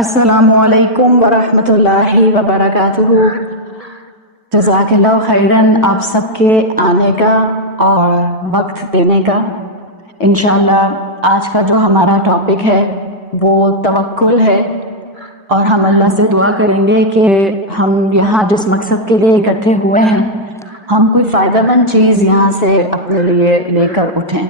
السلام علیکم ورحمۃ اللہ وبرکاتہ۔ جزاک اللہ خیرن آپ سب کے آنے کا اور وقت دینے کا۔ انشاءاللہ آج کا جو ہمارا ٹاپک ہے وہ توکل ہے، اور ہم اللہ سے دعا کریں گے کہ ہم یہاں جس مقصد کے لیے اکٹھے ہوئے ہیں ہم کوئی فائدہ مند چیز یہاں سے اپنے لیے لے کر اٹھیں۔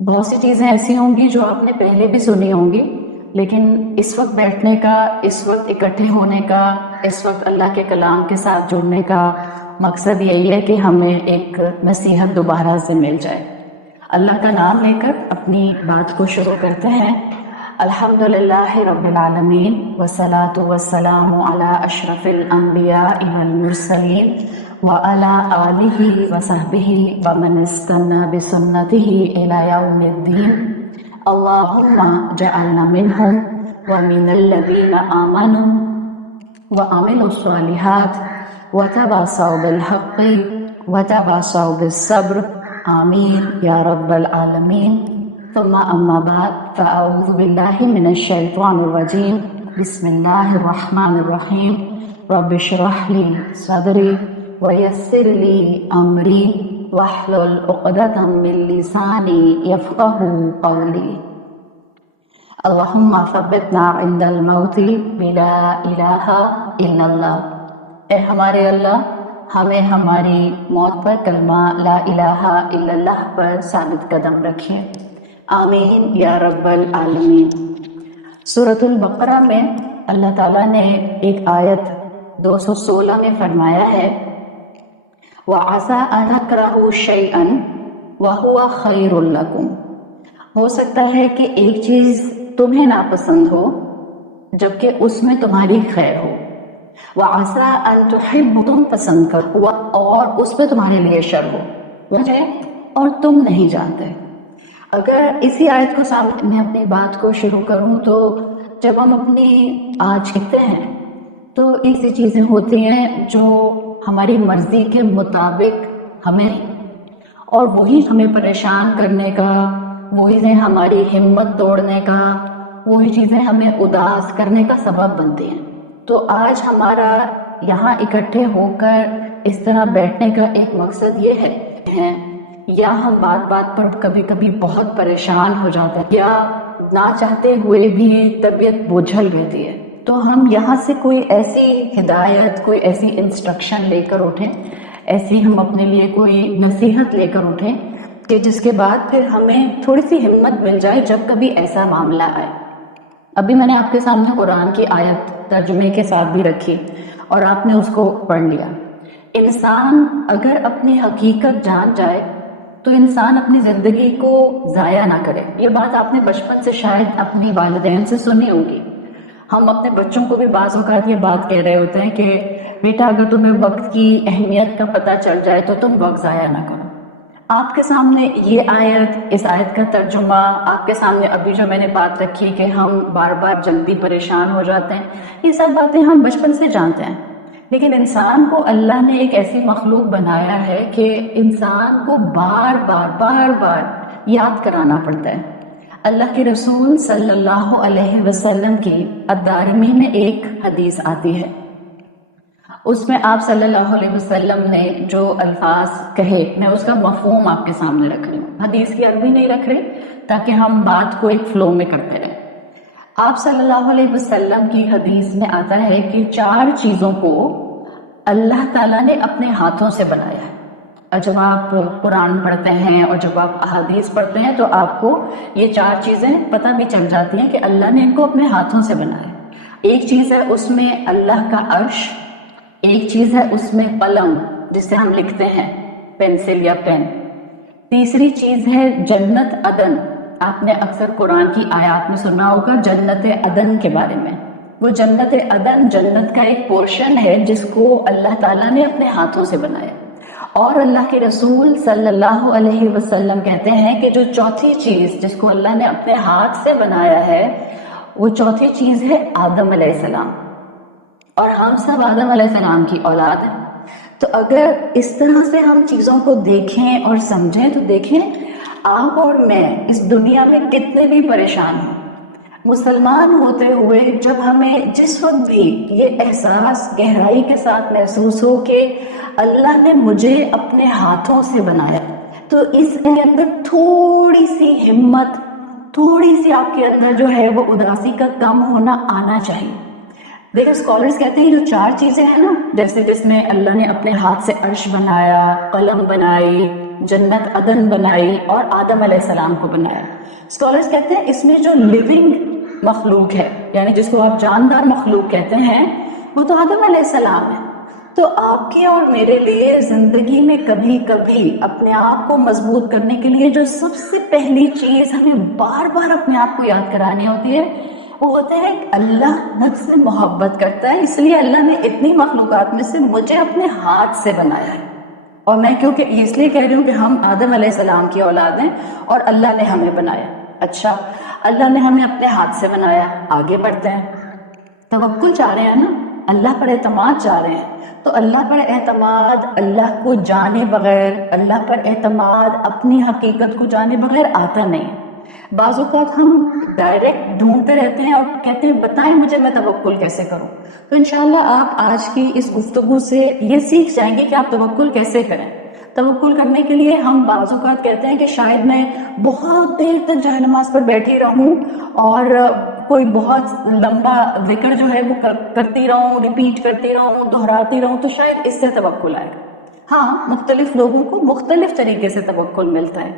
بہت سی چیزیں ایسی ہوں گی جو آپ نے پہلے بھی سنی ہوں گی، لیکن اس وقت بیٹھنے کا، اس وقت اکٹھے ہونے کا، اس وقت اللہ کے کلام کے ساتھ جڑنے کا مقصد یہی ہے کہ ہمیں ایک نصیحت دوبارہ سے مل جائے۔ اللہ کا نام لے کر اپنی بات کو شروع کرتے ہیں۔ الحمدللہ رب العالمین والصلاة والسلام علی اشرف الانبیاء والمرسلین وعلی آلہ وصحبہ ومن استنى بسنتہ الی یوم الدین۔ اللہم جعلنا منہم ومن الذین آمنوا وعملوا الصالحات وتواصوا بالحق وتواصوا بالصبر آمین یا رب العالمین۔ ثم اما بعد فاعوذ باللہ من الشیطان الرجیم، بسم اللہ الرحمن الرحیم۔ رب اشرح لی صدری ویسر لی امری واحلل عقدۃ من لسانی یفقهوا قولی۔ اللہم ثبتنا عند الموت بلا الہ الا اللہ۔ اے ہمارے اللہ، ہمیں ہماری موت پر کلمہ لا الہ الا اللہ پر ثابت قدم رکھیں، آمین یا رب العالمین۔ سورۃ البقرہ میں اللہ تعالیٰ نے ایک آیت 216 میں فرمایا ہے وَعَسَىٰ أَن تَكْرَهُوا شَيْئًا وَهُوَ خَيْرٌ لَكُمْ۔ ہو سکتا ہے کہ ایک چیز تمہیں ناپسند ہو جبکہ اس میں تمہاری خیر ہو۔ وَعَسَىٰ أَن تُحِبُّوا، تم پسند کرو، اور اس میں تمہارے لیے شر ہو، وجہ اور تم نہیں جانتے۔ اگر اسی آیت کو سامنے میں اپنی بات کو شروع کروں تو جب ہم اپنی آج کہتے ہیں تو ایسی چیزیں ہوتی ہیں جو ہماری مرضی کے مطابق ہمیں، اور وہی ہمیں پریشان کرنے کا، وہی چیزیں ہماری ہمت توڑنے کا، وہی چیزیں ہمیں اداس کرنے کا سبب بنتی ہیں۔ تو آج ہمارا یہاں اکٹھے ہو کر اس طرح بیٹھنے کا ایک مقصد یہ ہے، یا ہم بات بات پر کبھی کبھی بہت پریشان ہو جاتے ہیں، یا نہ چاہتے ہوئے بھی طبیعت بوجھل رہتی ہے، تو ہم یہاں سے کوئی ایسی ہدایت، کوئی ایسی انسٹرکشن لے کر اٹھیں، ایسی ہم اپنے لیے کوئی نصیحت لے کر اٹھیں کہ جس کے بعد پھر ہمیں تھوڑی سی ہمت مل جائے جب کبھی ایسا معاملہ آئے۔ ابھی میں نے آپ کے سامنے قرآن کی آیت ترجمے کے ساتھ بھی رکھی اور آپ نے اس کو پڑھ لیا۔ انسان اگر اپنی حقیقت جان جائے تو انسان اپنی زندگی کو ضائع نہ کرے۔ یہ بات آپ نے بچپن سے شاید اپنی والدین سے سنی ہوگی۔ ہم اپنے بچوں کو بھی بعض اوقات یہ بات کہہ رہے ہوتے ہیں کہ بیٹا اگر تمہیں وقت کی اہمیت کا پتہ چل جائے تو تم وقت ضائع نہ کرو۔ آپ کے سامنے یہ آیت، اس آیت کا ترجمہ، آپ کے سامنے ابھی جو میں نے بات رکھی کہ ہم بار بار جلدی پریشان ہو جاتے ہیں، یہ سب باتیں ہم بچپن سے جانتے ہیں، لیکن انسان کو اللہ نے ایک ایسی مخلوق بنایا ہے کہ انسان کو بار بار یاد کرانا پڑتا ہے۔ اللہ کے رسول صلی اللہ علیہ وسلم کی الدارمی میں ایک حدیث آتی ہے، اس میں آپ صلی اللہ علیہ وسلم نے جو الفاظ کہے، میں اس کا مفہوم آپ کے سامنے رکھ رہی ہوں، حدیث کی عربی نہیں رکھ رہی تاکہ ہم بات کو ایک فلو میں کرتے رہیں۔ آپ صلی اللہ علیہ وسلم کی حدیث میں آتا ہے کہ 4 چیزوں کو اللہ تعالیٰ نے اپنے ہاتھوں سے بنایا ہے۔ اور جب آپ قرآن پڑھتے ہیں اور جب آپ احادیث پڑھتے ہیں تو آپ کو یہ 4 چیزیں پتہ بھی چل جاتی ہیں کہ اللہ نے ان کو اپنے ہاتھوں سے بنایا۔ ایک چیز ہے اس میں اللہ کا عرش، ایک چیز ہے اس میں قلم جس سے ہم لکھتے ہیں، پینسل یا پین، تیسری چیز ہے جنت عدن۔ آپ نے اکثر قرآن کی آیات میں سنا ہوگا جنت عدن کے بارے میں۔ وہ جنت عدن جنت کا ایک پورشن ہے جس کو اللہ تعالیٰ نے اپنے ہاتھوں سے بنایا۔ اور اللہ کے رسول صلی اللہ علیہ وسلم کہتے ہیں کہ جو چوتھی چیز جس کو اللہ نے اپنے ہاتھ سے بنایا ہے، وہ چوتھی چیز ہے آدم علیہ السلام، اور ہم سب آدم علیہ السلام کی اولاد ہیں۔ تو اگر اس طرح سے ہم چیزوں کو دیکھیں اور سمجھیں تو دیکھیں آپ اور میں اس دنیا میں کتنے بھی پریشان ہوں، مسلمان ہوتے ہوئے جب ہمیں جس وقت بھی یہ احساس گہرائی کے ساتھ محسوس ہو کہ اللہ نے مجھے اپنے ہاتھوں سے بنایا، تو اس کے اندر تھوڑی سی ہمت، تھوڑی سی آپ کے اندر جو ہے وہ اداسی کا کم ہونا آنا چاہیے۔ دیکھیں اسکالرز کہتے ہیں جو 4 چیزیں ہیں نا، جیسے جس میں اللہ نے اپنے ہاتھ سے عرش بنایا، قلم بنائی، جنت عدن بنائی اور آدم علیہ السلام کو بنایا، اسکالرز کہتے ہیں اس میں جو لیونگ مخلوق ہے، یعنی جس کو آپ جاندار مخلوق کہتے ہیں، وہ تو آدم علیہ السلام ہے۔ تو آپ کے اور میرے لیے زندگی میں کبھی کبھی اپنے آپ کو مضبوط کرنے کے لیے جو سب سے پہلی چیز ہمیں بار بار اپنے آپ کو یاد کرانی ہوتی ہے، وہ ہوتا ہے کہ اللہ مجھ سے محبت کرتا ہے، اس لیے اللہ نے اتنی مخلوقات میں سے مجھے اپنے ہاتھ سے بنایا ہے۔ اور میں کیونکہ اس لیے کہہ رہی ہوں کہ ہم آدم علیہ السلام کی اولاد ہیں اور اللہ نے ہمیں بنایا۔ اچھا، اللہ نے ہمیں اپنے ہاتھ سے بنایا، آگے بڑھتے ہیں، توکل چاہ رہے ہیں نا، اللہ پر اعتماد چاہ رہے ہیں، تو اللہ پر اعتماد اللہ کو جانے بغیر، اللہ پر اعتماد اپنی حقیقت کو جانے بغیر آتا نہیں۔ بعض اوقات ہم ڈائریکٹ ڈھونڈتے رہتے ہیں اور کہتے ہیں بتائیں مجھے میں توکل کیسے کروں۔ تو انشاءاللہ آپ آج کی اس گفتگو سے یہ سیکھ جائیں گے کہ آپ توکل کیسے کریں۔ توکل کرنے کے لیے ہم بعض اوقات کہتے ہیں کہ شاید میں بہت دیر تک جائے نماز پر بیٹھی رہوں اور کوئی بہت لمبا ذکر جو ہے وہ کرتی رہوں، ریپیٹ کرتی رہوں، دہراتی رہوں، تو شاید اس سے توکل آئے گا۔ ہاں، مختلف لوگوں کو مختلف طریقے سے توکل ملتا ہے،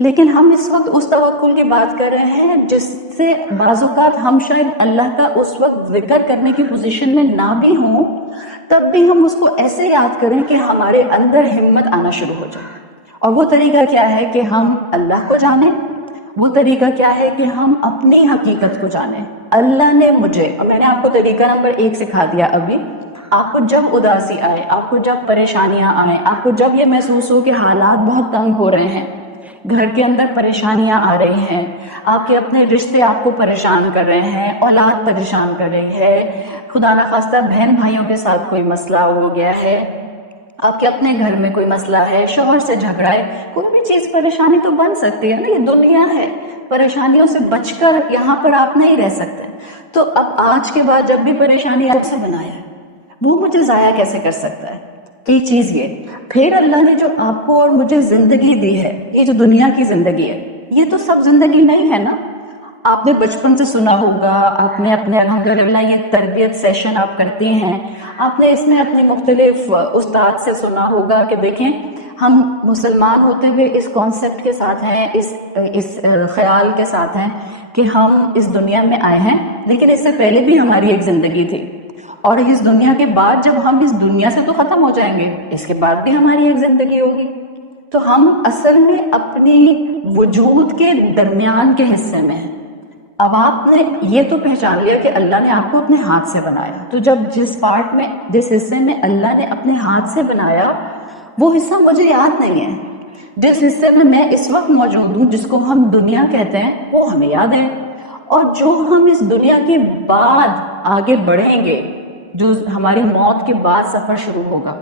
لیکن ہم اس وقت اس توکل کی بات کر رہے ہیں جس سے بعض اوقات ہم شاید اللہ کا اس وقت ذکر کرنے کی پوزیشن میں نہ بھی ہوں، تب بھی ہم اس کو ایسے یاد کریں کہ ہمارے اندر ہمت آنا شروع ہو جائے۔ اور وہ طریقہ کیا ہے کہ ہم اللہ کو جانیں، وہ طریقہ کیا ہے کہ ہم اپنی حقیقت کو جانیں۔ اللہ نے مجھے، اور میں نے آپ کو طریقہ نمبر 1 سکھا دیا ابھی، آپ کو جب اداسی آئے، آپ کو جب پریشانیاں آئیں، آپ کو جب یہ محسوس ہو کہ حالات بہت تنگ ہو رہے ہیں، گھر کے اندر پریشانیاں آ رہی ہیں، آپ کے اپنے رشتے آپ کو پریشان کر رہے ہیں، اولاد پریشان کر رہی ہے، خدا نخواستہ بہن بھائیوں کے ساتھ کوئی مسئلہ ہو گیا ہے، آپ کے اپنے گھر میں کوئی مسئلہ ہے، شوہر سے جھگڑا ہے، کوئی بھی چیز پریشانی تو بن سکتی ہے نا، یہ دنیا ہے، پریشانیوں سے بچ کر یہاں پر آپ نہیں رہ سکتے۔ تو اب آج کے بعد جب بھی پریشانی آپ سے بنایا ہے، وہ مجھے ضائع کیسے کر سکتا ہے؟ ایک چیز یہ، پھر اللہ نے جو آپ کو اور مجھے زندگی دی ہے، یہ جو دنیا کی زندگی ہے، یہ تو سب زندگی نہیں ہے نا۔ آپ نے بچپن سے سنا ہوگا، آپ نے اپنے الحمدللہ یہ تربیت سیشن آپ کرتی ہیں، آپ نے اس میں اپنے مختلف استاد سے سنا ہوگا کہ دیکھیں ہم مسلمان ہوتے ہوئے اس کانسیپٹ کے ساتھ ہیں، اس خیال کے ساتھ ہیں کہ ہم اس دنیا میں آئے ہیں، لیکن اس سے پہلے بھی ہماری ایک زندگی تھی، اور اس دنیا کے بعد جب ہم اس دنیا سے تو ختم ہو جائیں گے، اس کے بعد بھی ہماری ایک زندگی ہوگی۔ تو ہم اصل میں اپنی وجود کے درمیان کے حصے میں ہیں۔ اب آپ نے یہ تو پہچان لیا کہ اللہ نے آپ کو اپنے ہاتھ سے بنایا، تو جب جس حصے میں اللہ نے اپنے ہاتھ سے بنایا، وہ حصہ مجھے یاد نہیں ہے۔ جس حصے میں میں اس وقت موجود ہوں، جس کو ہم دنیا کہتے ہیں، وہ ہمیں یاد ہے، اور جو ہم اس دنیا کے بعد آگے بڑھیں گے، جو ہماری موت کے بعد سفر شروع ہوگا،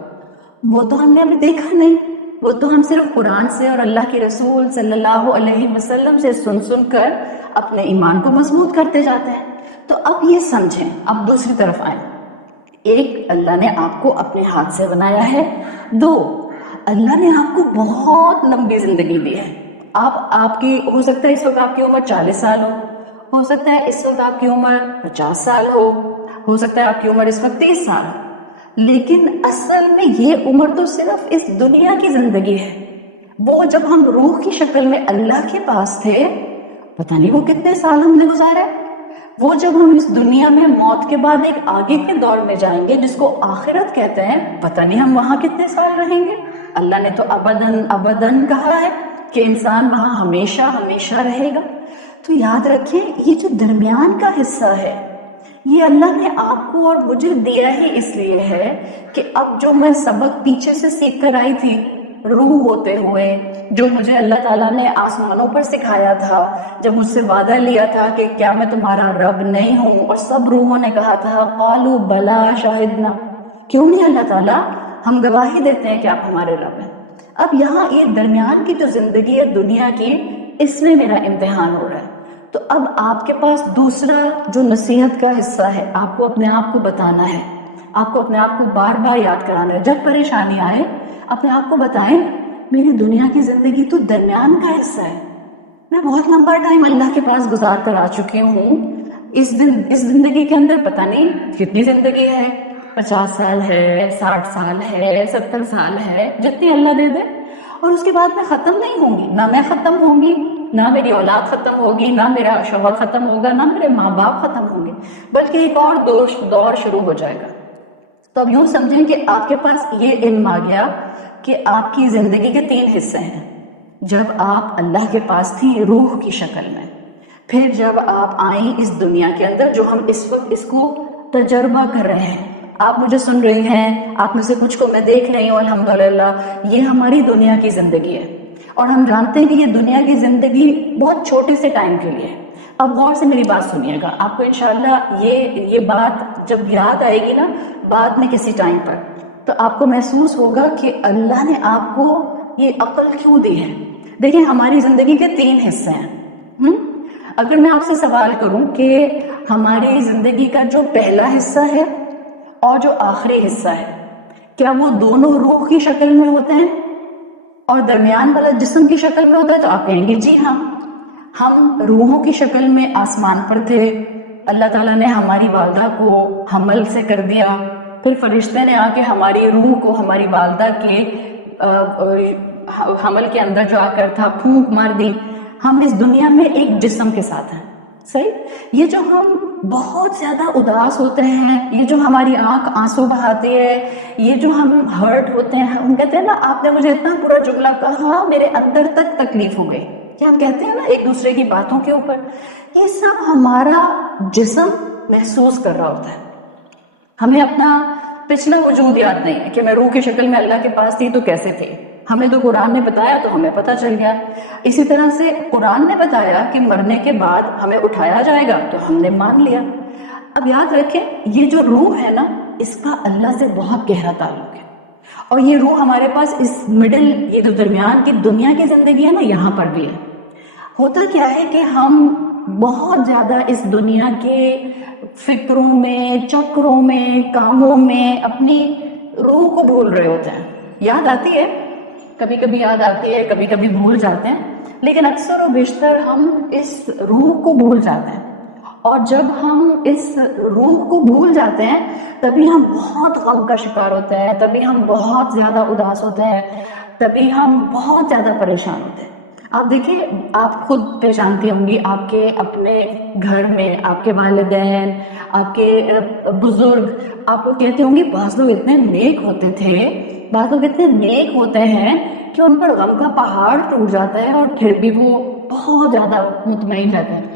وہ تو ہم نے ابھی دیکھا نہیں، وہ تو ہم صرف قرآن سے اور اللہ کے رسول صلی اللہ علیہ وسلم سے سن کر اپنے ایمان کو مضبوط کرتے جاتے ہیں۔ تو اب یہ سمجھیں، اب دوسری طرف آئیں۔ ایک، اللہ نے آپ کو اپنے ہاتھ سے بنایا ہے۔ 2، اللہ نے آپ کو بہت لمبی زندگی دی ہے۔ آپ کی ہو سکتا ہے اس وقت آپ کی عمر 40 سال ہو سکتا ہے اس وقت آپ کی عمر 50 سال ہو سکتا ہے آپ کی عمر اس وقت 30 سال، لیکن اصل میں یہ عمر تو صرف اس دنیا کی زندگی ہے۔ وہ جب ہم روح کی شکل میں اللہ کے پاس تھے، پتہ نہیں وہ کتنے سال ہم نے گزارے۔ وہ جب ہم اس دنیا میں موت کے بعد ایک آگے کے دور میں جائیں گے جس کو آخرت کہتے ہیں، پتہ نہیں ہم وہاں کتنے سال رہیں گے۔ اللہ نے تو ابداً ابداً کہا ہے کہ انسان وہاں ہمیشہ ہمیشہ رہے گا۔ تو یاد رکھیں، یہ جو درمیان کا حصہ ہے، یہ اللہ نے آپ کو اور مجھے دیا ہی اس لیے ہے کہ اب جو میں سبق پیچھے سے سیکھ کر آئی تھی، روح ہوتے ہوئے، جو مجھے اللہ تعالیٰ نے آسمانوں پر سکھایا تھا، جب مجھ سے وعدہ لیا تھا کہ کیا میں تمہارا رب نہیں ہوں، اور سب روحوں نے کہا تھا قالوا بلا شاہدنا، کیوں نہیں اللہ تعالیٰ، ہم گواہی دیتے ہیں کہ آپ ہمارے رب ہیں۔ اب یہاں یہ درمیان کی جو زندگی ہے دنیا کی، اس میں میرا امتحان ہو رہا ہے۔ تو اب آپ کے پاس دوسرا جو نصیحت کا حصہ ہے، آپ کو اپنے آپ کو بتانا ہے، آپ کو اپنے آپ کو بار بار یاد کرانا ہے. جب پریشانی آئے اپنے آپ کو بتائیں میری دنیا کی زندگی تو درمیان کا حصہ ہے، میں بہت لمبا ٹائم اللہ کے پاس گزار کر آ چکی ہوں. اس زندگی کے اندر پتہ نہیں کتنی زندگی ہے، 50 سال ہے، 60 سال ہے، 70 سال ہے، جتنی اللہ دے دے. اور اس کے بعد میں ختم نہیں ہوں گی، نہ میں ختم ہوں گی، نہ میری اولاد ختم ہوگی، نہ میرا شوہر ختم ہوگا، نہ میرے ماں باپ ختم ہوں گے، بلکہ ایک اور دور شروع ہو جائے گا. تو اب یوں سمجھیں کہ آپ کے پاس یہ علم آ گیا کہ آپ کی زندگی کے 3 حصے ہیں. جب آپ اللہ کے پاس تھی روح کی شکل میں، پھر جب آپ آئیں اس دنیا کے اندر جو ہم اس وقت اس کو تجربہ کر رہے ہیں، آپ مجھے سن رہی ہیں، آپ میں سے کچھ کو میں دیکھ رہی ہوں الحمدللہ، یہ ہماری دنیا کی زندگی ہے. اور ہم جانتے ہیں کہ یہ دنیا کی زندگی بہت چھوٹے سے ٹائم کے لیے ہے. اب غور سے میری بات سنیے گا، آپ کو انشاءاللہ یہ بات جب یاد آئے گی نا بعد میں کسی ٹائم پر، تو آپ کو محسوس ہوگا کہ اللہ نے آپ کو یہ عقل کیوں دی ہے. دیکھیں ہماری زندگی کے 3 حصے ہیں. اگر میں آپ سے سوال کروں کہ ہماری زندگی کا جو پہلا حصہ ہے اور جو آخری حصہ ہے، کیا وہ دونوں روح کی شکل میں ہوتے ہیں اور درمیان والا جسم کی شکل میں ہوتا ہے؟ تو آپ کہیں گے جی ہاں، ہم روحوں کی شکل میں آسمان پر تھے، اللہ تعالیٰ نے ہماری والدہ کو حمل سے کر دیا، پھر فرشتے نے آ کے ہماری روح کو ہماری والدہ کے حمل کے اندر جو آ کر تھا پھونک مار دی. ہم اس دنیا میں ایک جسم کے ساتھ ہیں. صحیح؟ یہ جو ہم بہت زیادہ اداس ہوتے ہیں، یہ جو ہماری آنکھ آنسو بہاتی ہے، یہ جو ہم ہرٹ ہوتے ہیں، ہم کہتے ہیں نا آپ نے مجھے اتنا برا جملہ کہا میرے اندر تک تکلیف ہو گئی، کہ ہم کہتے ہیں نا ایک دوسرے کی باتوں کے اوپر، یہ سب ہمارا جسم محسوس کر رہا ہوتا ہے. ہمیں اپنا پچھلا وجود یاد نہیں ہے کہ میں روح کی شکل میں اللہ کے پاس تھی تو کیسے تھی. ہمیں تو قرآن نے بتایا تو ہمیں پتہ چل گیا. اسی طرح سے قرآن نے بتایا کہ مرنے کے بعد ہمیں اٹھایا جائے گا تو ہم نے مان لیا. اب یاد رکھیں یہ جو روح ہے نا اس کا اللہ سے بہت گہرا تعلق ہے، اور یہ روح ہمارے پاس اس مڈل، یہ جو درمیان کی دنیا کی زندگی ہے نا یہاں پر بھی ہے. ہوتا کیا ہے کہ ہم بہت زیادہ اس دنیا کے فکروں میں، چکروں میں، کاموں میں اپنی روح کو بھول رہے ہوتے ہیں. یاد آتی ہے، کبھی کبھی یاد آتی ہے، کبھی کبھی بھول جاتے ہیں، لیکن اکثر و بیشتر ہم اس روح کو بھول جاتے ہیں. اور جب ہم اس روح کو بھول جاتے ہیں تبھی ہم بہت غم کا شکار ہوتے ہیں، تبھی ہم بہت زیادہ اداس ہوتے ہیں، تبھی ہم بہت زیادہ پریشان ہوتے ہیں. آپ دیکھیے، آپ خود پہچانتی ہوں گی آپ کے اپنے گھر میں آپ کے والدین، آپ کے بزرگ آپ کو کہتے ہوں گے بعض لوگ اتنے نیک ہوتے تھے، بعض لوگ اتنے نیک ہوتے ہیں کہ ان پر غم کا پہاڑ ٹوٹ جاتا ہے اور پھر بھی وہ بہت زیادہ مطمئن رہتے ہیں،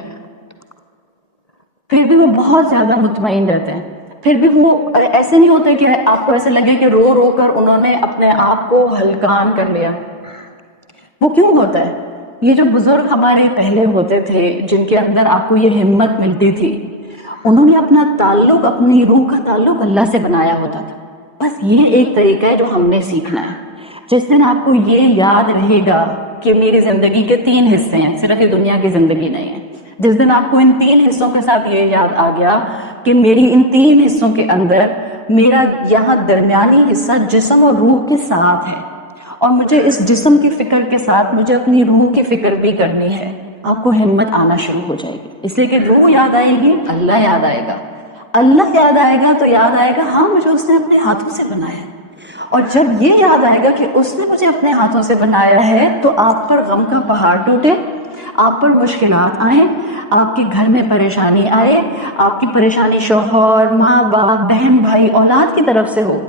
پھر بھی وہ ایسے نہیں ہوتے کہ آپ کو ایسے لگے کہ رو رو کر انہوں نے اپنے آپ کو ہلکان کر لیا. وہ کیوں ہوتا ہے؟ یہ جو بزرگ ہمارے پہلے ہوتے تھے جن کے اندر آپ کو یہ ہمت ملتی تھی، انہوں نے اپنا تعلق، اپنی روح کا تعلق اللہ سے بنایا ہوتا تھا. بس یہ ایک طریقہ ہے جو ہم نے سیکھنا ہے. جس دن آپ کو یہ یاد رہے گا کہ میری زندگی کے 3 حصے ہیں، صرف یہ دنیا کی زندگی نہیں ہے، جس دن آپ کو ان 3 حصوں کے ساتھ یہ یاد آ گیا کہ میری ان 3 حصوں کے اندر میرا یہاں درمیانی حصہ جسم اور روح کے ساتھ ہے، اور مجھے اس جسم کی فکر کے ساتھ مجھے اپنی روح کی فکر بھی کرنی ہے، آپ کو ہمت آنا شروع ہو جائے گی. اس لیے کہ روح یاد آئے گی، اللہ یاد آئے گا. اللہ یاد آئے گا تو یاد آئے گا ہاں مجھے اس نے اپنے ہاتھوں سے بنایا ہے. اور جب یہ یاد آئے گا کہ اس نے مجھے اپنے ہاتھوں سے بنایا ہے تو آپ پر غم کا پہاڑ ٹوٹے، آپ پر مشکلات آئیں، آپ کے گھر میں پریشانی آئے، آپ کی پریشانی شوہر، ماں باپ، بہن بھائی، اولاد کی طرف سے ہو،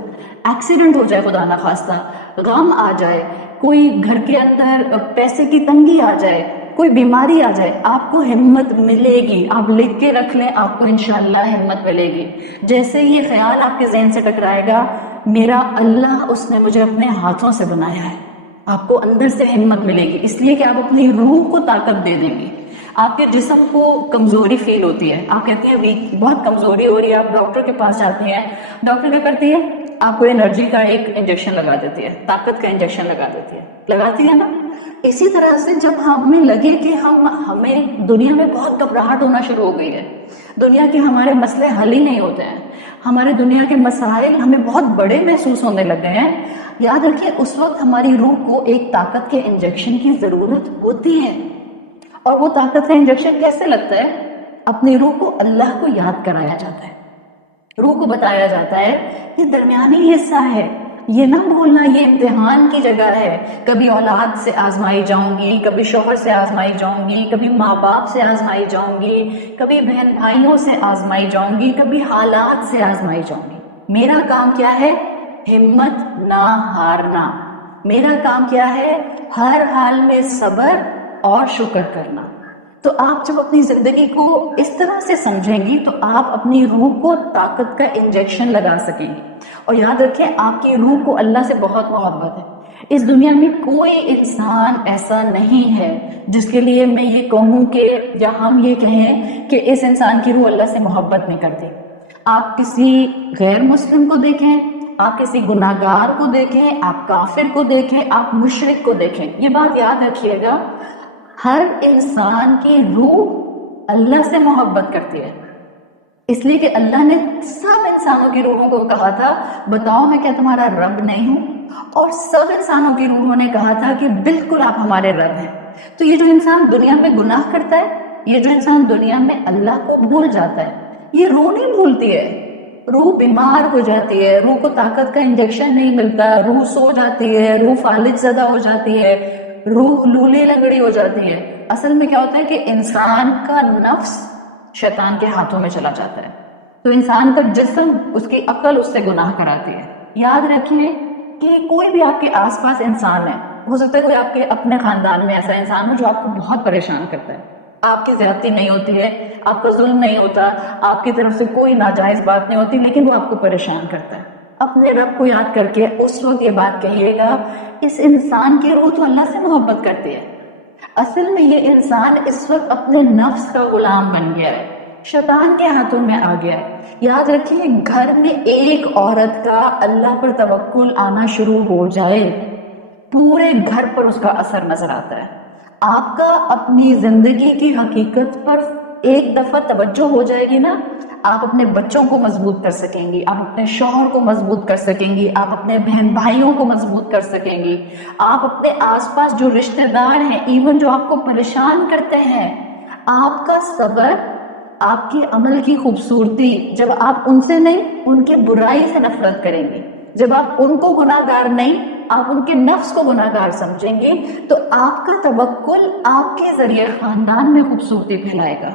ایکسیڈنٹ ہو جائے خدا نخواستہ، غم آ جائے، کوئی گھر کے اندر پیسے کی تنگی آ جائے، کوئی بیماری آ جائے، آپ کو ہمت ملے گی. آپ لکھ کے رکھ لیں، آپ کو انشاءاللہ ہمت ملے گی. جیسے یہ خیال آپ کے ذہن سے ٹکرائے گا میرا اللہ، اس نے مجھے اپنے ہاتھوں سے بنایا ہے، آپ کو اندر سے ہمت ملے گی. اس لیے کہ آپ اپنی روح کو طاقت دے دیں گے. آپ کے جسم کو کمزوری فیل ہوتی ہے، آپ کہتی ہیں ویک، بہت کمزوری ہو رہی ہے، آپ ڈاکٹر کے پاس جاتے ہیں، ڈاکٹر کیا کرتی ہے؟ آپ کو انرجی کا ایک انجیکشن لگا دیتی ہے، طاقت کا انجیکشن لگا دیتی ہے، لگاتی ہے نا؟ اسی طرح سے جب ہمیں لگے کہ ہمیں دنیا میں بہت گھبراہٹ ہونا شروع ہو گئی ہے، دنیا کے ہمارے مسئلے حل ہی نہیں ہوتے ہیں، ہمارے دنیا کے مسائل ہمیں بہت بڑے محسوس ہونے لگ گئے ہیں، یاد رکھیے اس وقت ہماری روح کو ایک طاقت کے انجیکشن کی ضرورت ہوتی ہے۔ اور وہ طاقت کا انجیکشن کیسے لگتا ہے؟ اپنی روح کو اللہ کو یاد کرایا جاتا ہے، روح کو بتایا جاتا ہے یہ درمیانی حصہ ہے، یہ نہ بھولنا یہ امتحان کی جگہ ہے، کبھی اولاد سے آزمائی جاؤں گی، کبھی شوہر سے آزمائی جاؤں گی، کبھی ماں باپ سے آزمائی جاؤں گی، کبھی بہن بھائیوں سے آزمائی جاؤں گی، کبھی حالات سے آزمائی جاؤں گی۔ میرا کام کیا ہے؟ ہمت نہ ہارنا۔ میرا کام کیا ہے؟ ہر حال میں صبر اور شکر کرنا۔ تو آپ جب اپنی زندگی کو اس طرح سے سمجھیں گی تو آپ اپنی روح کو طاقت کا انجیکشن لگا سکیں گی۔ اور یاد رکھیں آپ کی روح کو اللہ سے بہت محبت ہے۔ اس دنیا میں کوئی انسان ایسا نہیں ہے جس کے لیے میں یہ کہوں کہ یا ہم یہ کہیں کہ اس انسان کی روح اللہ سے محبت نہیں کرتی۔ آپ کسی غیر مسلم کو دیکھیں، آپ کسی گناہ گار کو دیکھیں، آپ کافر کو دیکھیں، آپ مشرک کو دیکھیں، یہ بات یاد رکھیے گا، ہر انسان کی روح اللہ سے محبت کرتی ہے، اس لیے کہ اللہ نے سب انسانوں کی روحوں کو کہا تھا بتاؤ میں کیا تمہارا رب نہیں ہوں، اور سب انسانوں کی روحوں نے کہا تھا کہ بالکل آپ ہمارے رب ہیں۔ تو یہ جو انسان دنیا میں گناہ کرتا ہے، یہ جو انسان دنیا میں اللہ کو بھول جاتا ہے، یہ روح نہیں بھولتی ہے، روح بیمار ہو جاتی ہے، روح کو طاقت کا انجیکشن نہیں ملتا، روح سو جاتی ہے، روح فالج زدہ ہو جاتی ہے، روح لولی لنگڑی ہو جاتی ہے۔ اصل میں کیا ہوتا ہے کہ انسان کا نفس شیطان کے ہاتھوں میں چلا جاتا ہے، تو انسان کا جسم، اس کی عقل اس سے گناہ کراتی ہے۔ یاد رکھیں کہ کوئی بھی آپ کے آس پاس انسان ہے، ہو سکتا ہے کوئی آپ کے اپنے خاندان میں ایسا انسان ہو جو آپ کو بہت پریشان کرتا ہے، آپ کی زیادتی نہیں ہوتی ہے، آپ کا ظلم نہیں ہوتا، آپ کی طرف سے کوئی ناجائز بات نہیں ہوتی، لیکن وہ آپ کو پریشان کرتا ہے۔ اپنے رب کو یاد کر کے اس وقت یہ بات کہیے گا اس انسان کی روح تو اللہ سے محبت کرتی ہے، اصل میں یہ انسان اس وقت اپنے نفس کا غلام بن گیا ہے، شیطان کے ہاتھوں میں آ گیا ہے۔ یاد رکھیے گھر میں ایک عورت کا اللہ پر توکل آنا شروع ہو جائے پورے گھر پر اس کا اثر نظر آتا ہے۔ آپ کا اپنی زندگی کی حقیقت پر ایک دفعہ توجہ ہو جائے گی نا، آپ اپنے بچوں کو مضبوط کر سکیں گی، آپ اپنے شوہر کو مضبوط کر سکیں گی، آپ اپنے بہن بھائیوں کو مضبوط کر سکیں گی، آپ اپنے آس پاس جو رشتہ دار ہیں ایون جو آپ کو پریشان کرتے ہیں، آپ کا صبر، آپ کے عمل کی خوبصورتی، جب آپ ان سے نہیں ان کی برائی سے نفرت کریں گی، جب آپ ان کو گناہ گار نہیں آپ ان کے نفس کو گناہ گار سمجھیں گے، تو آپ کا توکل آپ کے ذریعے خاندان میں خوبصورتی پھیلائے گا۔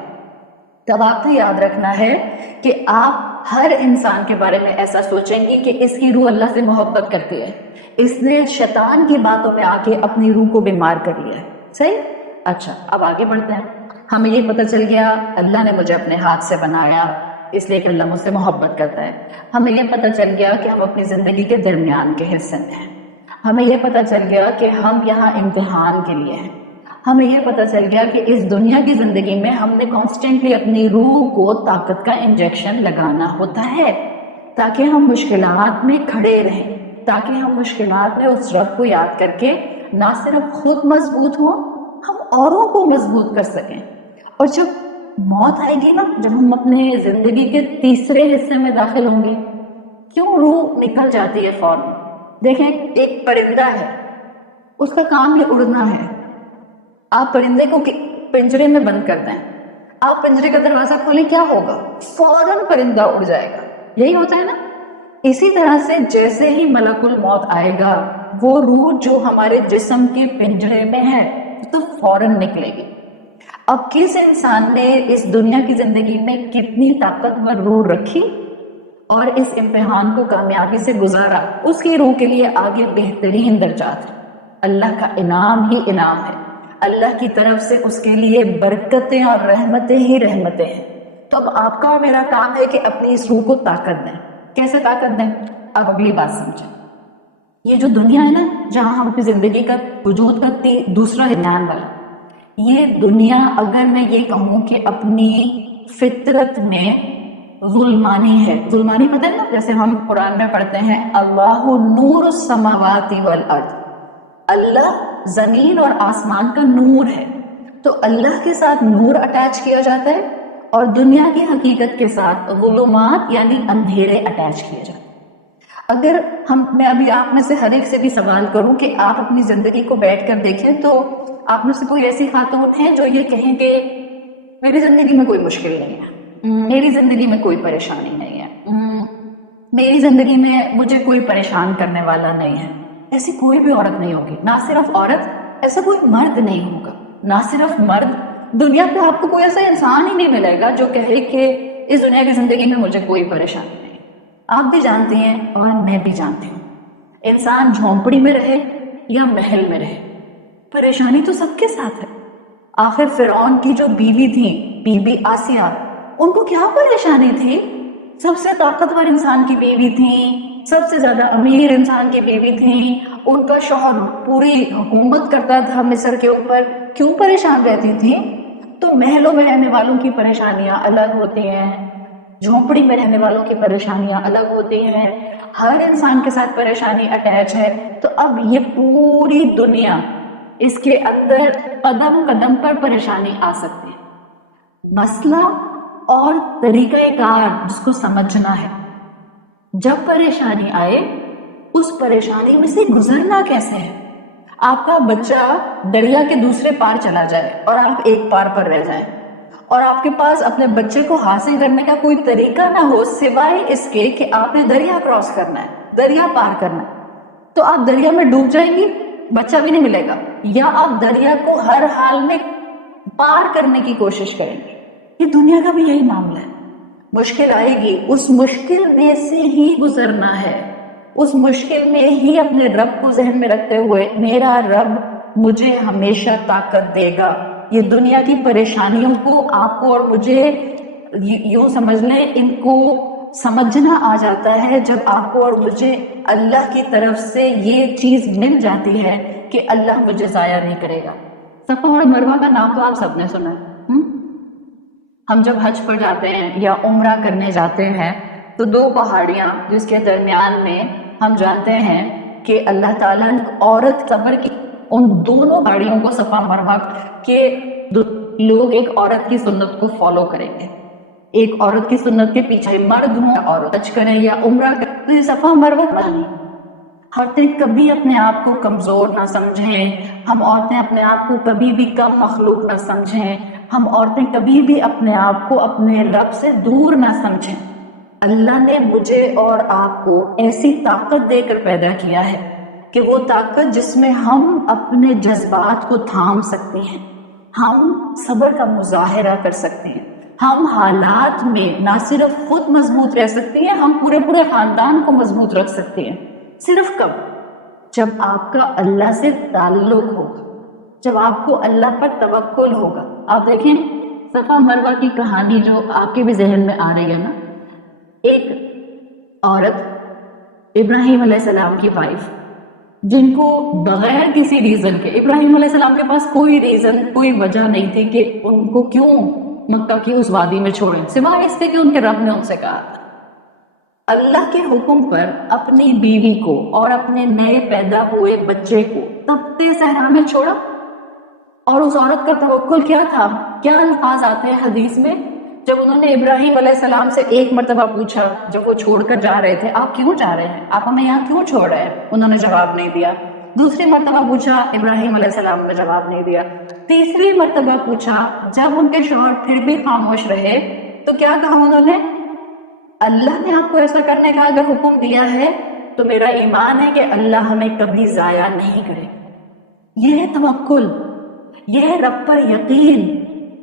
تب آپ کو یاد رکھنا ہے کہ آپ ہر انسان کے بارے میں ایسا سوچیں گی کہ اس کی روح اللہ سے محبت کرتی ہے، اس نے شیطان کی باتوں میں آ کے اپنی روح کو بیمار کر لیا ہے۔ صحیح؟ اچھا اب آگے بڑھتے ہیں۔ ہمیں یہ پتہ چل گیا اللہ نے مجھے اپنے ہاتھ سے بنایا اس لیے کہ اللہ مجھ سے محبت کرتا ہے۔ ہمیں یہ پتہ چل گیا کہ ہم اپنی زندگی کے درمیان کے حصے میں ہیں۔ ہمیں یہ پتہ چل گیا کہ ہم یہاں امتحان کے لیے ہیں۔ ہمیں یہ پتہ چل گیا کہ اس دنیا کی زندگی میں ہم نے کانسٹنٹلی اپنی روح کو طاقت کا انجیکشن لگانا ہوتا ہے تاکہ ہم مشکلات میں کھڑے رہیں، تاکہ ہم مشکلات میں اس رب کو یاد کر کے نہ صرف خود مضبوط ہوں، ہم اوروں کو مضبوط کر سکیں۔ اور جب موت آئے گی نا، جب ہم اپنے زندگی کے تیسرے حصے میں داخل ہوں گے، کیوں روح نکل جاتی ہے فوراً؟ دیکھیں ایک پرندہ ہے، اس کا کام یہ اڑنا ہے۔ آپ پرندے کو پنجرے میں بند کر دیں، آپ پنجرے کا دروازہ کھولیں، کیا ہوگا؟ فوراً پرندہ اڑ جائے گا۔ یہی ہوتا ہے نا؟ اسی طرح سے جیسے ہی ملک الموت آئے گا، وہ روح جو ہمارے جسم کے پنجرے میں ہے تو فوراً نکلے گی۔ اب کس انسان نے اس دنیا کی زندگی میں کتنی طاقتور روح رکھی اور اس امتحان کو کامیابی سے گزارا، اس کی روح کے لیے آگے بہترین درجات ہیں۔ اللہ کا انعام ہی انعام ہے، اللہ کی طرف سے اس کے لیے برکتیں اور رحمتیں ہی رحمتیں ہیں۔ تو اب آپ کا اور میرا کام ہے کہ اپنی اس روح کو طاقت دیں۔ کیسے طاقت دیں؟ اب اگلی بات سمجھیں۔ یہ جو دنیا ہے نا جہاں ہم اپنی زندگی کا وجود کا دوسرا درمیان والا، یہ دنیا اگر میں یہ کہوں کہ اپنی فطرت میں ظلمانی ہے. ظلمانی پتہ ہے نا، جیسے ہم قرآن میں پڑھتے ہیں اللہ نور السماوات والارض، اللہ زمین اور آسمان کا نور ہے. تو اللہ کے ساتھ نور اٹیچ کیا جاتا ہے اور دنیا کی حقیقت کے ساتھ ظلمات یعنی اندھیرے اٹیچ کیے جاتے ہیں. اگر میں ابھی آپ میں سے ہر ایک سے بھی سوال کروں کہ آپ اپنی زندگی کو بیٹھ کر دیکھیں تو آپ میں سے کوئی ایسی خاتون ہیں جو یہ کہیں کہ میری زندگی میں کوئی مشکل نہیں ہے، میری زندگی میں کوئی پریشانی نہیں ہے، میری زندگی میں مجھے کوئی پریشان کرنے والا نہیں ہے. ایسی کوئی بھی عورت نہیں ہوگی. نہ صرف عورت، ایسا کوئی مرد نہیں ہوگا. نہ صرف مرد، دنیا پہ آپ کو کوئی ایسا انسان ہی نہیں ملے گا جو کہے کہ اس دنیا کی زندگی میں مجھے کوئی پریشانی نہیں. آپ بھی جانتی ہیں اور میں بھی جانتی ہوں، انسان جھونپڑی میں رہے یا محل میں رہے، پریشانی تو سب کے ساتھ ہے. آخر فرعون کی جو بیوی تھی، بی بی آسیہ، ان کو کیا پریشانی تھی؟ سب سے طاقتور انسان کی بیوی تھی، سب سے زیادہ امیر انسان کی بیوی تھی، ان کا شوہر پوری حکومت کرتا تھا مصر کے اوپر، کیوں پریشان رہتی تھی؟ تو محلوں میں رہنے والوں کی پریشانیاں الگ ہوتی ہیں، جھونپڑی میں رہنے والوں کی پریشانیاں الگ ہوتی ہیں، ہر انسان کے ساتھ پریشانی اٹیچ ہے. تو اب یہ پوری دنیا، اس کے اندر قدم قدم پر پریشانی آ سکتی ہے. مسئلہ اور طریقہ کار جس کو سمجھنا ہے، جب پریشانی آئے اس پریشانی میں سے گزرنا کیسے ہے. آپ کا بچہ دریا کے دوسرے پار چلا جائے اور آپ ایک پار پر رہ جائیں اور آپ کے پاس اپنے بچے کو حاصل کرنے کا کوئی طریقہ نہ ہو سوائے اس کے کہ آپ نے دریا کراس کرنا ہے، دریا پار کرنا ہے، تو آپ دریا میں ڈوب جائیں گی، بچہ بھی نہیں ملے گا. یا آپ دریا کو ہر حال میں پار کرنے کی کوشش کریں گے. یہ دنیا کا بھی یہی معاملہ ہے. مشکل آئے گی، اس مشکل میں سے ہی گزرنا ہے، اس مشکل میں ہی اپنے رب کو ذہن میں رکھتے ہوئے میرا رب مجھے ہمیشہ طاقت دے گا. یہ دنیا کی پریشانیوں کو آپ کو اور مجھے یوں سمجھ لیں، ان کو سمجھنا آ جاتا ہے جب آپ کو اور مجھے اللہ کی طرف سے یہ چیز مل جاتی ہے کہ اللہ مجھے ضائع نہیں کرے گا. صفا اور مروہ کا نام تو آپ سب نے سنا ہے. ہم جب حج پر جاتے ہیں یا عمرہ کرنے جاتے ہیں تو دو پہاڑیاں جس کے درمیان میں ہم جانتے ہیں کہ اللہ تعالیٰ نے عورت صبر کی، ان دونوں پہاڑیوں کو صفا مروہ کے لوگ ایک عورت کی سنت کو فالو کریں گے. ایک عورت کی سنت کے پیچھے مرد ہوں، عورت حج کریں یا عمرہ کریں، تو یہ صفا مروہ نہیں. عورتیں کبھی اپنے آپ کو کمزور نہ سمجھیں، ہم عورتیں اپنے آپ کو کبھی بھی کم مخلوق نہ سمجھیں، ہم عورتیں کبھی بھی اپنے آپ کو اپنے رب سے دور نہ سمجھیں. اللہ نے مجھے اور آپ کو ایسی طاقت دے کر پیدا کیا ہے کہ وہ طاقت جس میں ہم اپنے جذبات کو تھام سکتے ہیں، ہم صبر کا مظاہرہ کر سکتے ہیں، ہم حالات میں نہ صرف خود مضبوط رہ سکتے ہیں، ہم پورے خاندان کو مضبوط رکھ سکتے ہیں. صرف کب؟ جب آپ کا اللہ سے تعلق ہوگا، جب آپ کو اللہ پر توکل ہوگا. آپ دیکھیں صفا مروہ کی کہانی جو آپ کے بھی ذہن میں آ رہی ہے نا، ایک عورت ابراہیم علیہ السلام کی وائف، جن کو بغیر کسی ریزن کے، ابراہیم علیہ السلام کے پاس کوئی ریزن، کوئی وجہ نہیں تھی کہ ان کو کیوں مکہ کی اس وادی میں چھوڑیں، سوائے اس کے کہ ان کے رب نے ان سے کہا تھا. اللہ کے حکم پر اپنی بیوی کو اور اپنے نئے پیدا ہوئے بچے کو تپتے صحرا میں چھوڑا. اور اس عورت کا توکل کیا تھا؟ کیا الفاظ آتے ہیں حدیث میں، جب انہوں نے ابراہیم علیہ السلام سے ایک مرتبہ پوچھا جب وہ چھوڑ کر جا رہے تھے، آپ کیوں جا رہے ہیں، آپ ہمیں یہاں کیوں چھوڑ رہے ہیں؟ انہوں نے جواب نہیں دیا. دوسری مرتبہ پوچھا، ابراہیم علیہ السلام نے جواب نہیں دیا. تیسری مرتبہ پوچھا، جب ان کے شوہر پھر بھی خاموش رہے تو کیا کہا انہوں نے؟ اللہ نے آپ کو ایسا کرنے کا اگر حکم دیا ہے تو میرا ایمان ہے کہ اللہ ہمیں کبھی ضائع نہیں کرے. یہ ہے توکل، یہ ہے رب پر یقین.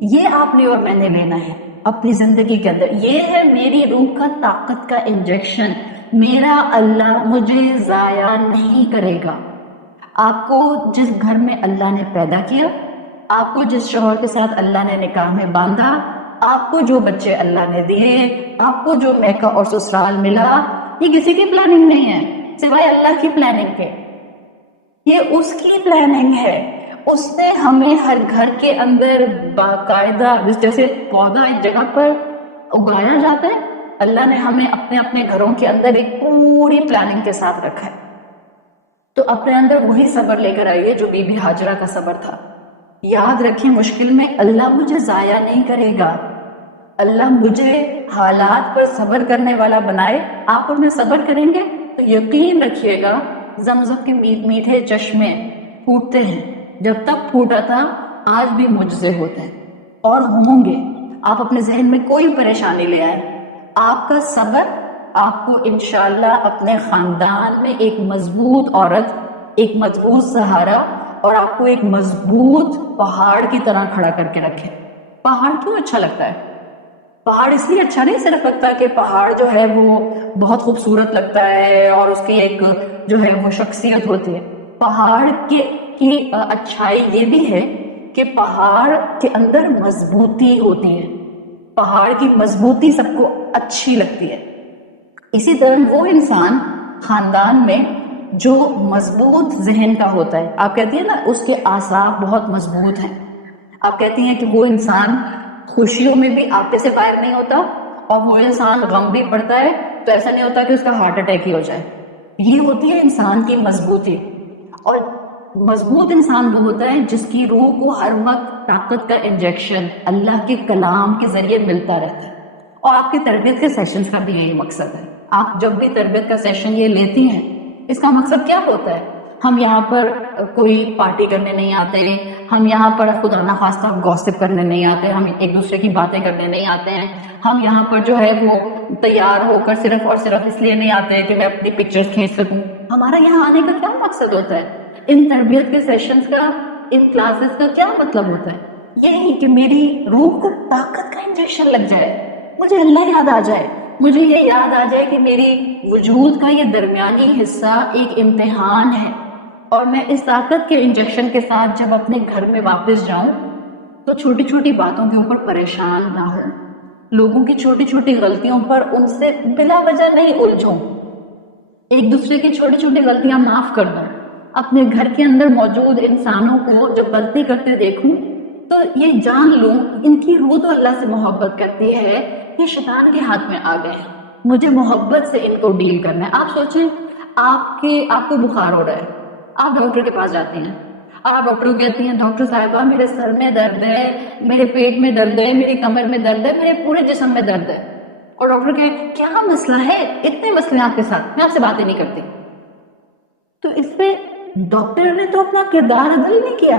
یہ آپ نے اور میں نے لینا ہے اپنی زندگی کے اندر. یہ ہے میری روح کا طاقت کا انجیکشن. میرا اللہ مجھے ضائع نہیں کرے گا. آپ کو جس گھر میں اللہ نے پیدا کیا، آپ کو جس شوہر کے ساتھ اللہ نے نکاح میں باندھا، آپ کو جو بچے اللہ نے دیے، آپ کو جو میکہ اور سسرال ملا، یہ کسی کی پلاننگ نہیں ہے سوائے اللہ کی پلاننگ کے. یہ اس کی پلاننگ ہے. اس نے ہمیں ہر گھر کے اندر باقاعدہ، جیسے پودا ایک جگہ پر اگایا جاتا ہے اللہ نے ہمیں اپنے اپنے گھروں کے اندر ایک پوری پلاننگ کے ساتھ رکھا ہے، تو اپنے اندر وہی صبر لے کر آئیے جو بی بی ہاجرہ کا صبر تھا۔ یاد رکھیں مشکل میں اللہ مجھے ضائع نہیں کرے گا، اللہ مجھے حالات پر صبر کرنے والا بنائے۔ آپ ان میں صبر کریں گے تو یقین رکھیے گا زمزم کے میٹھے چشمے پھوٹتے ہیں، جب تک پھوٹا تھا آج بھی معجزے ہوتے ہیں اور ہوں گے۔ آپ اپنے ذہن میں کوئی پریشانی لے آئیں، آپ کا صبر آپ کو انشاءاللہ اپنے خاندان میں ایک مضبوط عورت، ایک مضبوط سہارا اور آپ کو ایک مضبوط پہاڑ کی طرح کھڑا کر کے رکھے۔ پہاڑ کیوں اچھا لگتا ہے؟ پہاڑ اس لیے اچھا نہیں صرف لگتا کہ پہاڑ جو ہے وہ بہت خوبصورت لگتا ہے اور اس کی ایک جو ہے وہ شخصیت ہوتی ہے۔ پہاڑ کی اچھائی یہ بھی ہے کہ پہاڑ کے اندر مضبوطی ہوتی ہے، پہاڑ کی مضبوطی سب کو اچھی لگتی ہے۔ اسی طرح وہ انسان خاندان میں جو مضبوط ذہن کا ہوتا ہے، آپ کہتی ہیں نا اس کے اعصاب بہت مضبوط ہیں، آپ کہتی ہیں کہ وہ انسان خوشیوں میں بھی آپے سے باہر نہیں ہوتا، اور وہ انسان غم بھی پڑتا ہے تو ایسا نہیں ہوتا کہ اس کا ہارٹ اٹیک ہی ہو جائے۔ یہ ہوتی ہے انسان کی مضبوطی۔ اور مضبوط انسان وہ ہوتا ہے جس کی روح کو ہر وقت طاقت کا انجیکشن اللہ کے کلام کے ذریعے ملتا رہتا ہے۔ اور آپ کی تربیت کے سیشنز کا بھی یہی مقصد ہے۔ آپ جب بھی تربیت کا سیشن یہ لیتی ہیں، اس کا مقصد کیا ہوتا ہے؟ ہم یہاں پر کوئی پارٹی کرنے نہیں آتے، ہم یہاں پر خدا نخواستہ گوسپ کرنے نہیں آتے، ہم ایک دوسرے کی باتیں کرنے نہیں آتے ہیں، ہم یہاں پر جو ہے وہ تیار ہو کر صرف اور صرف اس لیے نہیں آتے کہ میں اپنی پکچرز کھینچ سکوں۔ ہمارا یہاں آنے کا کیا مقصد ہوتا ہے؟ ان تربیت کے سیشنز کا، ان کلاسز کا کیا مطلب ہوتا ہے؟ یہی کہ میری روح کو طاقت کا انجیکشن لگ جائے، مجھے اللہ یاد آ جائے، مجھے یہ یاد آ جائے کہ میری وجود کا یہ درمیانی حصہ ایک امتحان ہے، اور میں اس طاقت کے انجیکشن کے ساتھ جب اپنے گھر میں واپس جاؤں تو چھوٹی چھوٹی باتوں کے اوپر پریشان نہ ہوں، لوگوں کی چھوٹی چھوٹی غلطیوں پر ان سے بلا وجہ نہیں الجھوں، ایک دوسرے کی چھوٹی چھوٹی غلطیاں معاف کر دوں، اپنے گھر کے اندر موجود انسانوں کو جب غلطی کرتے دیکھوں تو یہ جان لوں ان کی روح تو اللہ سے محبت کرتی ہے، یہ شیطان کے ہاتھ میں آ گئے ہیں، مجھے محبت سے ان کو ڈیل کرنا ہے۔ آپ سوچیں آپ کو بخار ہو رہا ہے، آپ ڈاکٹر کے پاس جاتے ہیں، آپ ڈاکٹر کو کہتی ہیں ڈاکٹر صاحبہ میرے سر میں درد ہے، میرے پیٹ میں درد ہے، میری کمر میں درد ہے، میرے پورے جسم میں درد ہے، اور ڈاکٹر کہے کیا مسئلہ ہے؟ اتنے مسئلے آپ کے ساتھ، میں آپ سے باتیں نہیں کرتی۔ تو اس پہ ڈاکٹر نے تو اپنا کردار ادا ہی نہیں کیا۔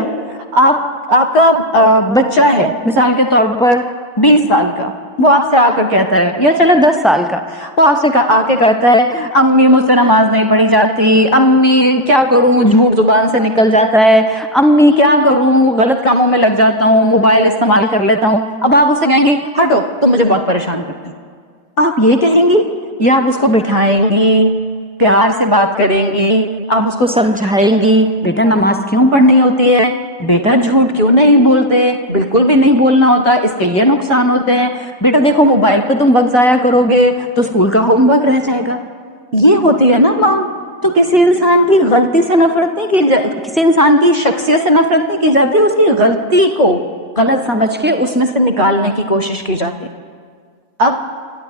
آپ کا بچہ ہے مثال کے طور پر 20 سال کا، وہ آپ سے آ کر کہتا ہے، یا چلو 10 سال کا، وہ آپ سے آ کے کہتا ہے امی مجھ سے نماز نہیں پڑھی جاتی، امی کیا کروں جھوٹ زبان سے نکل جاتا ہے، امی کیا کروں غلط کاموں میں لگ جاتا ہوں، موبائل استعمال کر لیتا ہوں۔ اب آپ اسے کہیں گے ہٹو تم مجھے بہت پریشان کرتے ہو، آپ یہ کہیں گی یا آپ اس کو بٹھائیں گی، پیار سے بات کریں گی، آپ اس کو سمجھائیں گی بیٹا نماز کیوں پڑھنی ہوتی ہے، بیٹا جھوٹ کیوں نہیں بولتے، بالکل بھی نہیں بولنا ہوتا، اس کے یہ نقصان ہوتے ہیں، بیٹا دیکھو موبائل پہ تم وقت ضائع کرو گے تو اسکول کا ہوم ورک رہ جائے گا۔ یہ ہوتی ہے نا ماں۔ تو کسی انسان کی غلطی سے نفرت نہیں کی جاتی، کسی انسان کی شخصیت سے نفرت نہیں کی جاتی، اس کی غلطی کو غلط سمجھ کے اس میں سے نکالنے کی کوشش کی جاتی۔ اب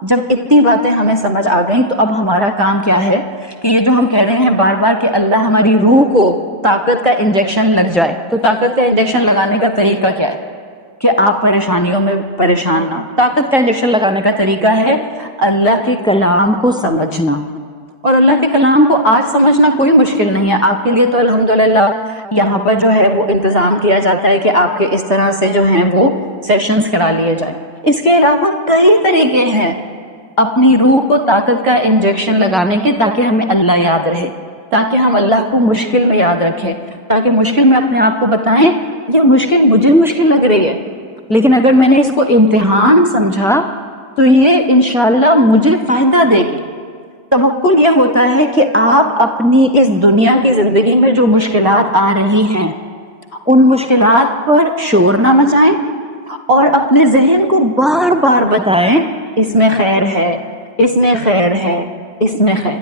جب اتنی باتیں ہمیں سمجھ آ گئیں تو اب ہمارا کام کیا ہے کہ یہ جو ہم کہہ رہے ہیں بار بار کہ اللہ ہماری روح کو طاقت کا انجیکشن لگ جائے، تو طاقت کا انجیکشن لگانے کا طریقہ کیا ہے کہ آپ پریشانیوں میں پریشان نہ۔ طاقت کا انجیکشن لگانے کا طریقہ ہے اللہ کے کلام کو سمجھنا، اور اللہ کے کلام کو آج سمجھنا کوئی مشکل نہیں ہے آپ کے لیے۔ تو الحمدللہ یہاں پر جو ہے وہ انتظام کیا جاتا ہے کہ آپ کے اس طرح سے جو ہیں وہ سیشنز کرا لیے جائیں۔ اس کے علاوہ کئی طریقے ہیں اپنی روح کو طاقت کا انجیکشن لگانے کے، تاکہ ہمیں اللہ یاد رہے، تاکہ ہم اللہ کو مشکل میں یاد رکھیں، تاکہ مشکل میں اپنے آپ کو بتائیں یہ مشکل مجھے مشکل لگ رہی ہے، لیکن اگر میں نے اس کو امتحان سمجھا تو یہ انشاءاللہ مجھے فائدہ دے گی۔ توکل یہ ہوتا ہے کہ آپ اپنی اس دنیا کی زندگی میں جو مشکلات آ رہی ہیں ان مشکلات پر شور نہ مچائیں، اور اپنے ذہن کو بار بار بتائیں اس میں خیر ہے، اس میں خیر ہے، اس میں خیر۔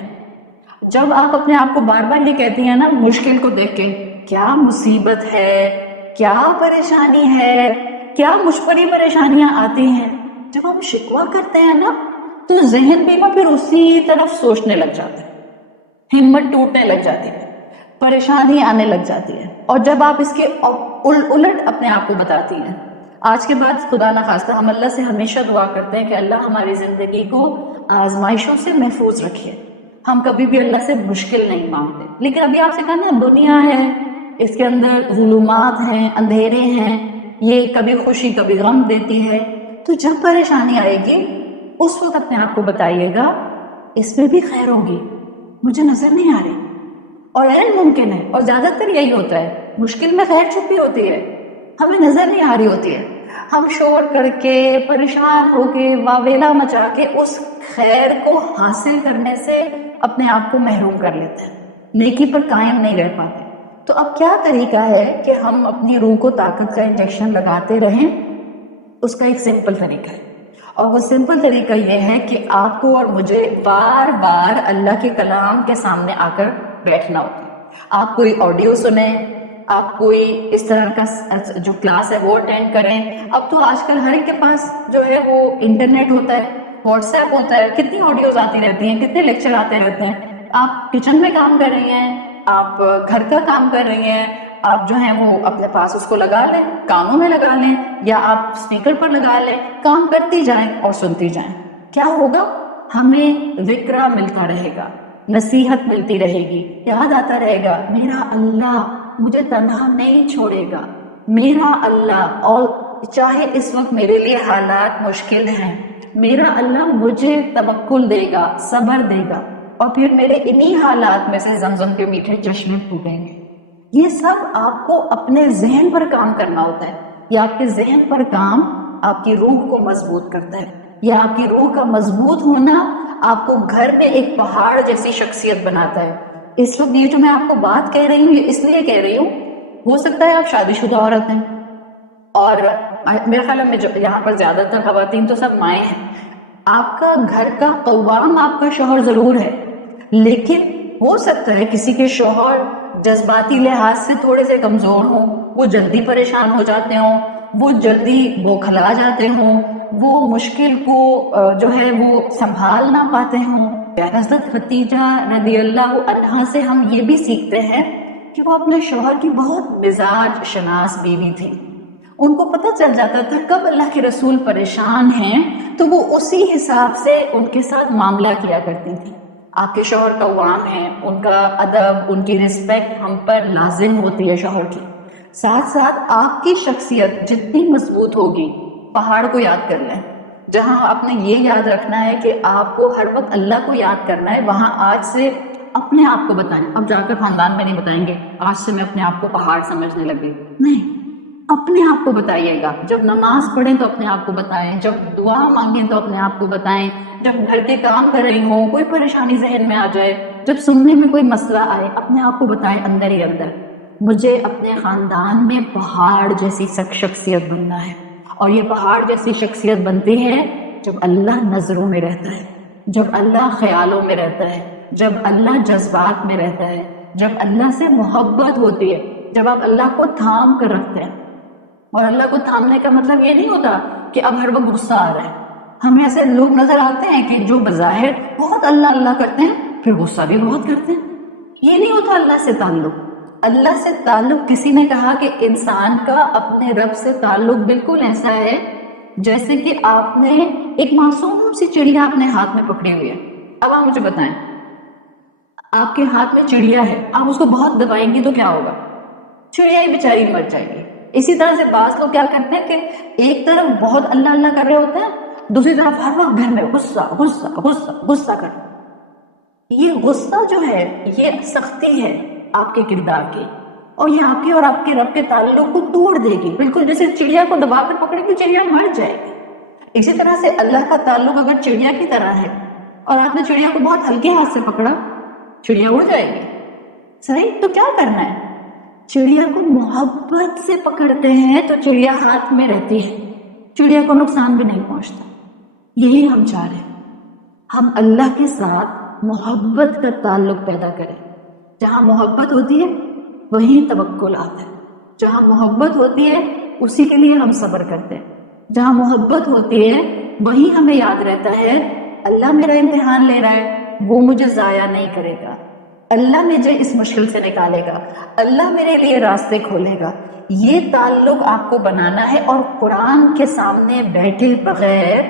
جب آپ اپنے آپ کو بار بار یہ کہتی ہیں نا مشکل کو دیکھ کے کیا مصیبت ہے، کیا پریشانی ہے، کیا مجھ پر ہی پریشانیاں آتی ہیں، جب ہم شکوہ کرتے ہیں نا تو ذہن بھی نا پھر اسی طرف سوچنے لگ جاتا ہے، ہمت ٹوٹنے لگ جاتی ہے، پریشانی آنے لگ جاتی ہے. اور جب آپ اس کے الٹ اپنے آپ کو بتاتی ہیں، آج کے بعد خدا نخواستہ ہم اللہ سے ہمیشہ دعا کرتے ہیں کہ اللہ ہماری زندگی کو آزمائشوں سے محفوظ رکھے. ہم کبھی بھی اللہ سے مشکل نہیں مانگتے. لیکن ابھی آپ سے کہا نا دنیا ہے، اس کے اندر ظلمات ہیں، اندھیرے ہیں، یہ کبھی خوشی کبھی غم دیتی ہے. تو جب پریشانی آئے گی اس وقت اپنے آپ کو بتائیے گا اس میں بھی خیر ہوگی، مجھے نظر نہیں آ رہی. اور ممکن ہے، اور زیادہ تر یہی ہوتا ہے، مشکل میں خیر چھپی ہوتی ہے، ہمیں نظر نہیں آ رہی ہوتی ہے. ہم شور کر کے پریشان ہو کے واویلا مچا کے اس خیر کو حاصل کرنے سے اپنے آپ کو محروم کر لیتے ہیں، نیکی پر قائم نہیں رہ پاتے. تو اب کیا طریقہ ہے کہ ہم اپنی روح کو طاقت کا انجیکشن لگاتے رہیں؟ اس کا ایک سمپل طریقہ ہے، اور وہ سمپل طریقہ یہ ہے کہ آپ کو اور مجھے بار بار اللہ کے کلام کے سامنے آ کر بیٹھنا ہوتا ہے. آپ کوئی آڈیو سنیں، آپ کوئی اس طرح کا جو کلاس ہے وہ اٹینڈ کریں. اب تو آج کل ہر ایک کے پاس جو ہے وہ انٹرنیٹ ہوتا ہے، واٹس ایپ ہوتا ہے، کتنی آڈیوز آتی رہتی ہیں، کتنے لیکچر آتے رہتے ہیں. آپ کچن میں کام کر رہی ہیں، آپ گھر کا کام کر رہی ہیں، آپ جو ہیں وہ اپنے پاس اس کو لگا لیں، کانوں میں لگا لیں، یا آپ اسپیکر پر لگا لیں، کام کرتی جائیں اور سنتی جائیں. کیا ہوگا؟ ہمیں ذکر ملتا رہے گا، نصیحت ملتی رہے گی، یاد آتا رہے گا میرا اللہ مجھے تنہا نہیں چھوڑے گا، میرا اللہ، اور چاہے اس وقت میرے لیے حالات مشکل ہیں، میرا اللہ مجھے توکل دے گا، صبر دے گا، اور پھر میرے انہی حالات میں سے زمزم کے میٹھے چشمے پھوٹیں گے. یہ سب آپ کو اپنے ذہن پر کام کرنا ہوتا ہے. یہ آپ کے ذہن پر کام آپ کی روح کو مضبوط کرتا ہے. یا آپ کی روح کا مضبوط ہونا آپ کو گھر میں ایک پہاڑ جیسی شخصیت بناتا ہے. اس وقت یہ جو میں آپ کو بات کہہ رہی ہوں یہ اس لیے کہہ رہی ہوں، ہو سکتا ہے آپ شادی شدہ عورت ہیں، اور میرے خیال میں جو یہاں پر زیادہ تر خواتین تو سب مائیں ہیں. آپ کا گھر کا قوام آپ کا شوہر ضرور ہے، لیکن ہو سکتا ہے کسی کے شوہر جذباتی لحاظ سے تھوڑے سے کمزور ہوں، وہ جلدی پریشان ہو جاتے ہوں، وہ جلدی بوکھلا جاتے ہوں، وہ مشکل کو جو ہے وہ سنبھال نہ پاتے ہوں. حضرت ختیجہ رضی اللہ عنہا سے ہم یہ بھی سیکھتے ہیں کہ وہ اپنے شوہر کی بہت مزاج شناس بیوی تھی. ان کو پتہ چل جاتا تھا کب اللہ کے رسول پریشان ہیں تو وہ اسی حساب سے ان کے ساتھ معاملہ کیا کرتی تھی. آپ کے شوہر قوام ہیں، ان کا ادب، ان کی رسپیکٹ ہم پر لازم ہوتی ہے شوہر کی. ساتھ ساتھ آپ کی شخصیت جتنی مضبوط ہوگی، پہاڑ کو یاد کر لیں، جہاں آپ نے یہ یاد رکھنا ہے کہ آپ کو ہر وقت اللہ کو یاد کرنا ہے، وہاں آج سے اپنے آپ کو بتائیں. اب جا کر خاندان میں نہیں بتائیں گے آج سے میں اپنے آپ کو پہاڑ سمجھنے لگی، نہیں، اپنے آپ کو بتائیے گا. جب نماز پڑھیں تو اپنے آپ کو بتائیں، جب دعا مانگیں تو اپنے آپ کو بتائیں، جب گھر کے کام کر رہی ہوں کوئی پریشانی ذہن میں آ جائے، جب سننے میں کوئی مسئلہ آئے، اپنے آپ کو بتائیں اندر ہی اندر مجھے اپنے خاندان میں پہاڑ جیسی شخصیت بننا ہے. اور یہ پہاڑ جیسی شخصیت بنتی ہے جب اللہ نظروں میں رہتا ہے، جب اللہ خیالوں میں رہتا ہے، جب اللہ جذبات میں رہتا ہے، جب اللہ سے محبت ہوتی ہے، جب آپ اللہ کو تھام کر رکھتے ہیں. اور اللہ کو تھامنے کا مطلب یہ نہیں ہوتا کہ اب ہر وقت غصہ آ رہا ہے. ہمیں ایسے لوگ نظر آتے ہیں کہ جو بظاہر بہت اللہ اللہ کرتے ہیں پھر غصہ بھی بہت کرتے ہیں. یہ نہیں ہوتا اللہ سے تعلق. اللہ سے تعلق، کسی نے کہا کہ انسان کا اپنے رب سے تعلق بالکل ایسا ہے جیسے کہ آپ نے ایک معصوم سی چڑیا اپنے ہاتھ میں پکڑی ہوئی ہے. اب آپ مجھے بتائیں، آپ کے ہاتھ میں چڑیا ہے، آپ اس کو بہت دبائیں گی تو کیا ہوگا؟ چڑیا ہی بیچاری مر جائے گی. اسی طرح سے بعض لوگ کیا کرتے ہیں کہ ایک طرف بہت اللہ اللہ کر رہے ہوتے ہیں، دوسری طرف ہر وقت گھر میں غصہ غصہ غصہ غصہ کرتے ہیں. یہ غصہ جو ہے یہ سختی ہے آپ کے کردار کی، اور یہ آپ کے اور آپ کے رب کے تعلق کو توڑ دے گی. بالکل جیسے چڑیا کو دبا کر پکڑے گی چڑیا مر جائے گی. اسی طرح سے اللہ کا تعلق اگر چڑیا کی طرح ہے اور آپ نے چڑیا کو بہت ہلکے ہاتھ سے پکڑا، چڑیا اڑ جائے گی. صحیح؟ تو کیا کرنا ہے؟ چڑیا کو محبت سے پکڑتے ہیں تو چڑیا ہاتھ میں رہتی ہے، چڑیا کو نقصان بھی نہیں پہنچتا. یہی ہم چاہ رہے ہیں، ہم اللہ کے ساتھ محبت کا تعلق پیدا کریں. جہاں محبت ہوتی ہے وہیں توکل آتا ہے. جہاں محبت ہوتی ہے اسی کے لیے ہم صبر کرتے ہیں. جہاں محبت ہوتی ہے وہیں ہمیں یاد رہتا ہے اللہ میرا امتحان لے رہا ہے، وہ مجھے ضائع نہیں کرے گا، اللہ مجھے اس مشکل سے نکالے گا، اللہ میرے لیے راستے کھولے گا. یہ تعلق آپ کو بنانا ہے، اور قرآن کے سامنے بیٹھے بغیر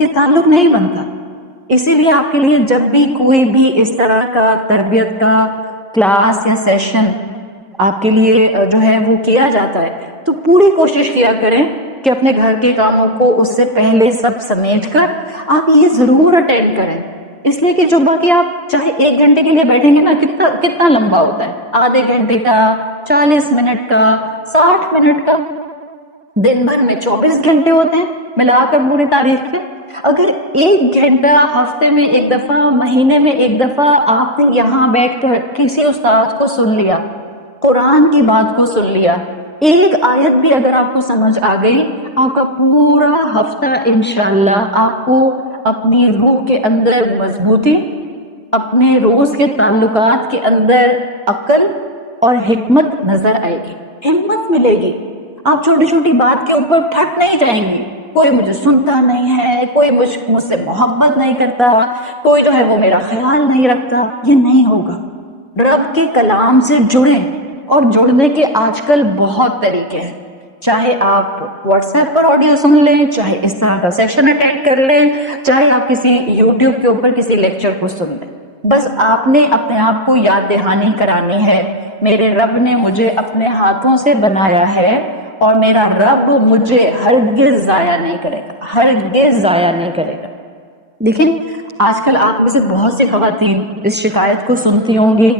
یہ تعلق نہیں بنتا. اسی لیے آپ کے لیے جب بھی کوئی بھی اس طرح کا تربیت کا کلاس یا سیشن آپ کے لیے جو ہے وہ کیا جاتا ہے، تو پوری کوشش کیا کریں کہ اپنے گھر کے کاموں کو اس سے پہلے سب سمیٹ کر آپ یہ ضرور اٹینڈ کریں. اس لیے کہ جو باقی آپ چاہے 1 گھنٹے کے لیے بیٹھیں گے نا، کتنا لمبا ہوتا ہے، آدھے گھنٹے کا، 40 منٹ کا، 60 منٹ کا. دن بھر میں 24 گھنٹے ہوتے ہیں ملا کر پوری تاریخ کے. اگر 1 گھنٹہ ہفتے میں 1 دفعہ، مہینے میں 1 دفعہ آپ نے یہاں بیٹھ کر کسی استاد کو سن لیا، قرآن کی بات کو سن لیا، ایک آیت بھی اگر آپ کو سمجھ آ گئی، آپ کا پورا ہفتہ انشاءاللہ آپ کو اپنی روح کے اندر مضبوطی، اپنے روز کے تعلقات کے اندر عقل اور حکمت نظر آئے گی، ہمت ملے گی. آپ چھوٹی چھوٹی بات کے اوپر تھک نہیں جائیں گے. کوئی مجھے سنتا نہیں ہے، کوئی مجھ سے محبت نہیں کرتا، کوئی جو ہے وہ میرا خیال نہیں رکھتا، یہ نہیں ہوگا. رب کے کلام سے جڑیں، اور جڑنے کے آج کل بہت طریقے ہیں. چاہے آپ واٹس ایپ پر آڈیو سن لیں، چاہے اس طرح کا سیشن اٹینڈ کر لیں، چاہے آپ کسی یوٹیوب کے اوپر کسی لیکچر کو سن لیں. بس آپ نے اپنے آپ کو یاد دہانی کرانی ہے، میرے رب نے مجھے اپنے ہاتھوں سے بنایا ہے، اور میرا رب مجھے ہرگز ضائع نہیں کرے گا، ہرگز ضائع نہیں کرے گا. لیکن آج کل آپ میں سے بہت سی خواتین اس شکایت کو سنتی ہوں گی،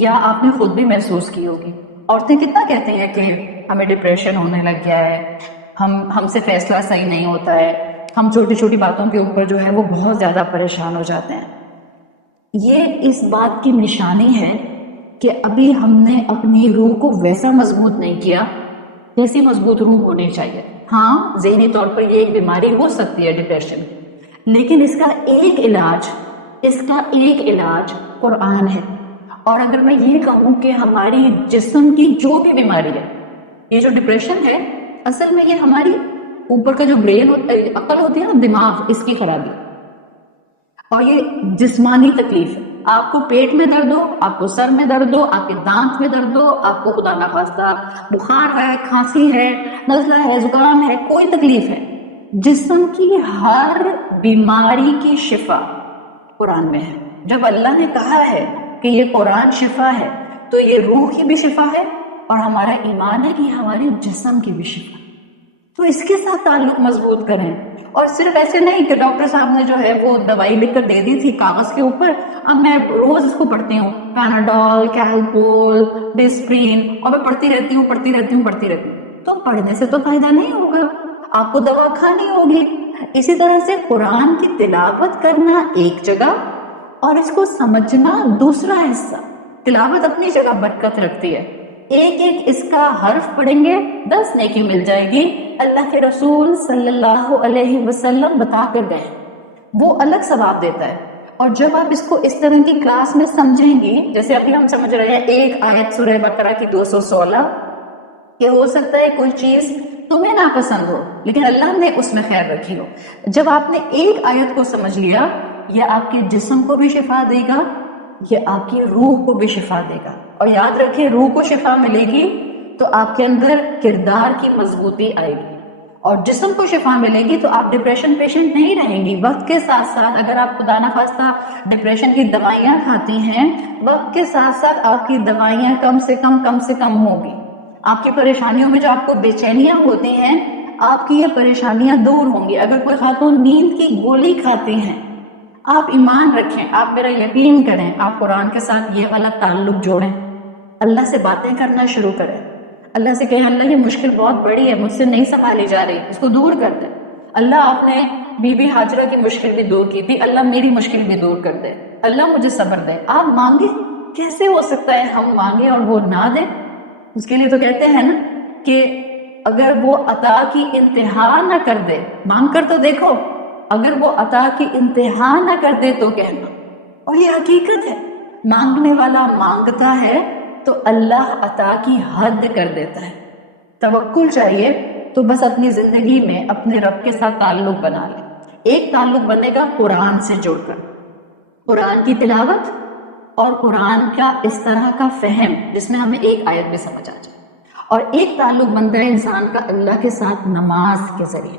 یا آپ نے خود بھی محسوس کی ہوگی. عورتیں کتنا کہتی ہیں کہ ہمیں ڈپریشن ہونے لگ گیا ہے، ہم سے فیصلہ صحیح نہیں ہوتا ہے، ہم چھوٹی چھوٹی باتوں کے اوپر جو ہے وہ بہت زیادہ پریشان ہو جاتے ہیں. یہ اس بات کی نشانی ہے کہ ابھی ہم نے اپنی روح کو ویسا مضبوط نہیں کیا جیسی مضبوط روح ہونی چاہیے. ہاں، ذہنی طور پر یہ ایک بیماری ہو سکتی ہے ڈپریشن، لیکن اس کا ایک علاج قرآن ہے. اور اگر میں یہ کہوں کہ ہماری جسم کی جو بھی بیماری ہے، یہ جو ڈپریشن ہے، اصل میں یہ ہماری اوپر کا جو برین عقل ہوتی ہے نا، دماغ، اس کی خرابی. اور یہ جسمانی تکلیف ہے. آپ کو پیٹ میں درد ہو، آپ کو سر میں درد ہو، آپ کے دانت میں درد ہو، آپ کو خدا نخواستہ بخار ہے، کھانسی ہے، نزلہ ہے، زکام ہے، کوئی تکلیف ہے، جسم کی ہر بیماری کی شفا قرآن میں ہے. جب اللہ نے کہا ہے کہ یہ قرآن شفا ہے، تو یہ روح کی بھی شفا ہے، اور ہمارا ایمان ہے کہ ہمارے جسم کی بھی شفا. تو اس کے ساتھ تعلق مضبوط کریں. اور صرف ایسے نہیں کہ ڈاکٹر صاحب نے جو ہے وہ دوائی لکھ کر دے دی تھی کاغذ کے اوپر، اب میں روز اس کو پڑھتی ہوں، پیناڈول، کیلپول، ڈسپرین، اور میں پڑھتی رہتی ہوں. تو پڑھنے سے تو فائدہ نہیں ہوگا، آپ کو دوا کھانی ہوگی. اسی طرح سے قرآن کی تلاوت کرنا ایک جگہ، اور اس کو سمجھنا دوسرا حصہ. تلاوت اپنی جگہ برکت رکھتی ہے، ایک اس کا حرف پڑھیں گے 10 نیکی مل جائے گی. اللہ کے رسول صلی اللہ علیہ وسلم بتا کر گئے، وہ الگ ثواب دیتا ہے. اور جب آپ اس کو اس طرح کی کلاس میں سمجھیں گی، جیسے ابھی ہم سمجھ رہے ہیں ایک آیت سورہ بقرہ کی 216، کہ ہو سکتا ہے کوئی چیز تمہیں ناپسند ہو لیکن اللہ نے اس میں خیر رکھی ہو. جب آپ نے ایک آیت کو سمجھ لیا، یہ آپ کے جسم کو بھی شفا دے گا، یہ آپ کی روح کو بھی شفا دے گا. اور یاد رکھیں، روح کو شفا ملے گی تو آپ کے اندر کردار کی مضبوطی آئے گی، اور جسم کو شفا ملے گی تو آپ ڈپریشن پیشنٹ نہیں رہیں گی. وقت کے ساتھ ساتھ اگر آپ خدا نخواستہ ڈپریشن کی دوائیاں کھاتی ہیں، وقت کے ساتھ ساتھ آپ کی دوائیاں کم سے کم ہوگی. آپ کی پریشانیوں میں جو آپ کو بے چینیاں ہوتی ہیں، آپ کی یہ پریشانیاں دور ہوں گی. اگر کوئی خاتون نیند کی گولی کھاتی ہیں، آپ ایمان رکھیں، آپ میرا یقین کریں، آپ قرآن کے ساتھ یہ والا تعلق جوڑیں، اللہ سے باتیں کرنا شروع کریں، اللہ سے کہیں اللہ یہ مشکل بہت بڑی ہے، مجھ سے نہیں سنبھالی جا رہی، اس کو دور کر دے. اللہ آپ نے بی بی ہاجرہ کی مشکل بھی دور کی تھی، اللہ میری مشکل بھی دور کر دے، اللہ مجھے صبر دے. آپ مانگیں. کیسے ہو سکتا ہے ہم مانگیں اور وہ نہ دے؟ اس کے لیے تو کہتے ہیں نا کہ اگر وہ عطا کی انتہا نہ کر دے، مانگ کر تو دیکھو، اگر وہ عطا کی انتہا نہ کر دے تو کہنا. اور یہ حقیقت ہے، مانگنے والا مانگتا ہے تو اللہ عطا کی حد کر دیتا ہے. توکل چاہیے تو بس اپنی زندگی میں اپنے رب کے ساتھ تعلق بنا لیں. ایک تعلق بنے گا قرآن سے جوڑ کر، قرآن کی تلاوت اور قرآن کا اس طرح کا فہم جس میں ہمیں ایک آیت بھی سمجھ آ جائے، اور ایک تعلق بنتا ہے انسان کا اللہ کے ساتھ نماز کے ذریعے۔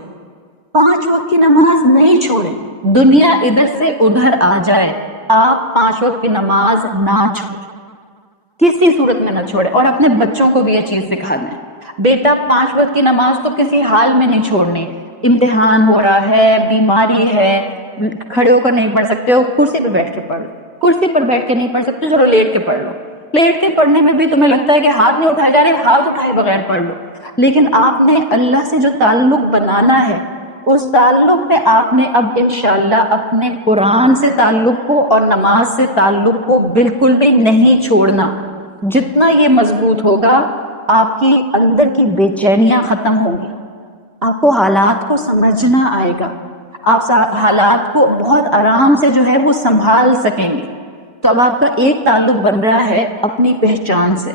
5 وقت کی نماز نہیں چھوڑیں، دنیا ادھر سے ادھر آ جائے، آپ 5 وقت کی نماز نہ چھوڑیں، کسی صورت میں نہ چھوڑیں۔ اور اپنے بچوں کو بھی یہ چیز سکھا دیں، بیٹا 5 وقت کی نماز تو کسی حال میں نہیں چھوڑنی، امتحان ہو رہا ہے، بیماری ہے، کھڑے ہو کر نہیں پڑھ سکتے ہو، کرسی پہ بیٹھ کے پڑھ لو، کرسی پر بیٹھ کے نہیں پڑھ سکتے چلو لیٹ کے پڑھ لو، لیٹ کے پڑھنے میں بھی تمہیں لگتا ہے کہ ہاتھ نہیں اٹھائے جا رہے، ہاتھ اٹھائے بغیر پڑھ لو، لیکن آپ نے اللہ سے جو تعلق بنانا ہے اس تعلق میں آپ نے اب انشاءاللہ اپنے قرآن سے تعلق کو اور نماز سے تعلق کو بالکل بھی نہیں چھوڑنا۔ جتنا یہ مضبوط ہوگا آپ کی اندر کی بے چینیاں ختم ہوں گی، آپ کو حالات کو سمجھنا آئے گا، آپ حالات کو بہت آرام سے جو ہے وہ سنبھال سکیں گے۔ تو اب آپ کا ایک تعلق بن رہا ہے اپنی پہچان سے،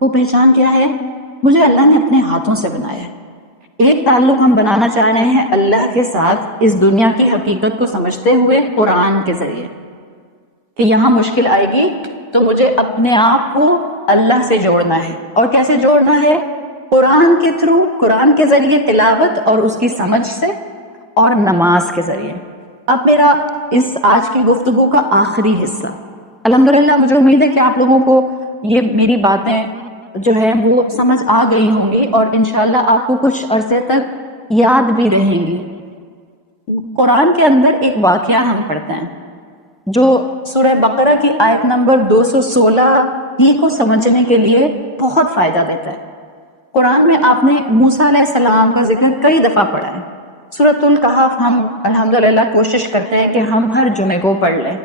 وہ پہچان کیا ہے؟ مجھے اللہ نے اپنے ہاتھوں سے بنایا ہے۔ ایک تعلق ہم بنانا چاہ رہے ہیں اللہ کے ساتھ اس دنیا کی حقیقت کو سمجھتے ہوئے قرآن کے ذریعے، کہ یہاں مشکل آئے گی تو مجھے اپنے آپ کو اللہ سے جوڑنا ہے۔ اور کیسے جوڑنا ہے؟ قرآن کے تھرو، قرآن کے ذریعے تلاوت اور اس کی سمجھ سے، اور نماز کے ذریعے۔ اب میرا اس آج کی گفتگو کا آخری حصہ، الحمدللہ مجھے امید ہے کہ آپ لوگوں کو یہ میری باتیں جو ہے وہ سمجھ آ گئی ہوں گی، اور انشاءاللہ آپ کو کچھ عرصے تک یاد بھی رہیں گی۔ قرآن کے اندر ایک واقعہ ہم پڑھتے ہیں جو سورہ بقرہ کی آیت نمبر 216 ہی کو سمجھنے کے لیے بہت فائدہ دیتا ہے۔ قرآن میں آپ نے موسیٰ علیہ السلام کا ذکر کئی دفعہ پڑھا ہے۔ سورۃ الکہف ہم الحمدللہ کوشش کرتے ہیں کہ ہم ہر جمعے کو پڑھ لیں۔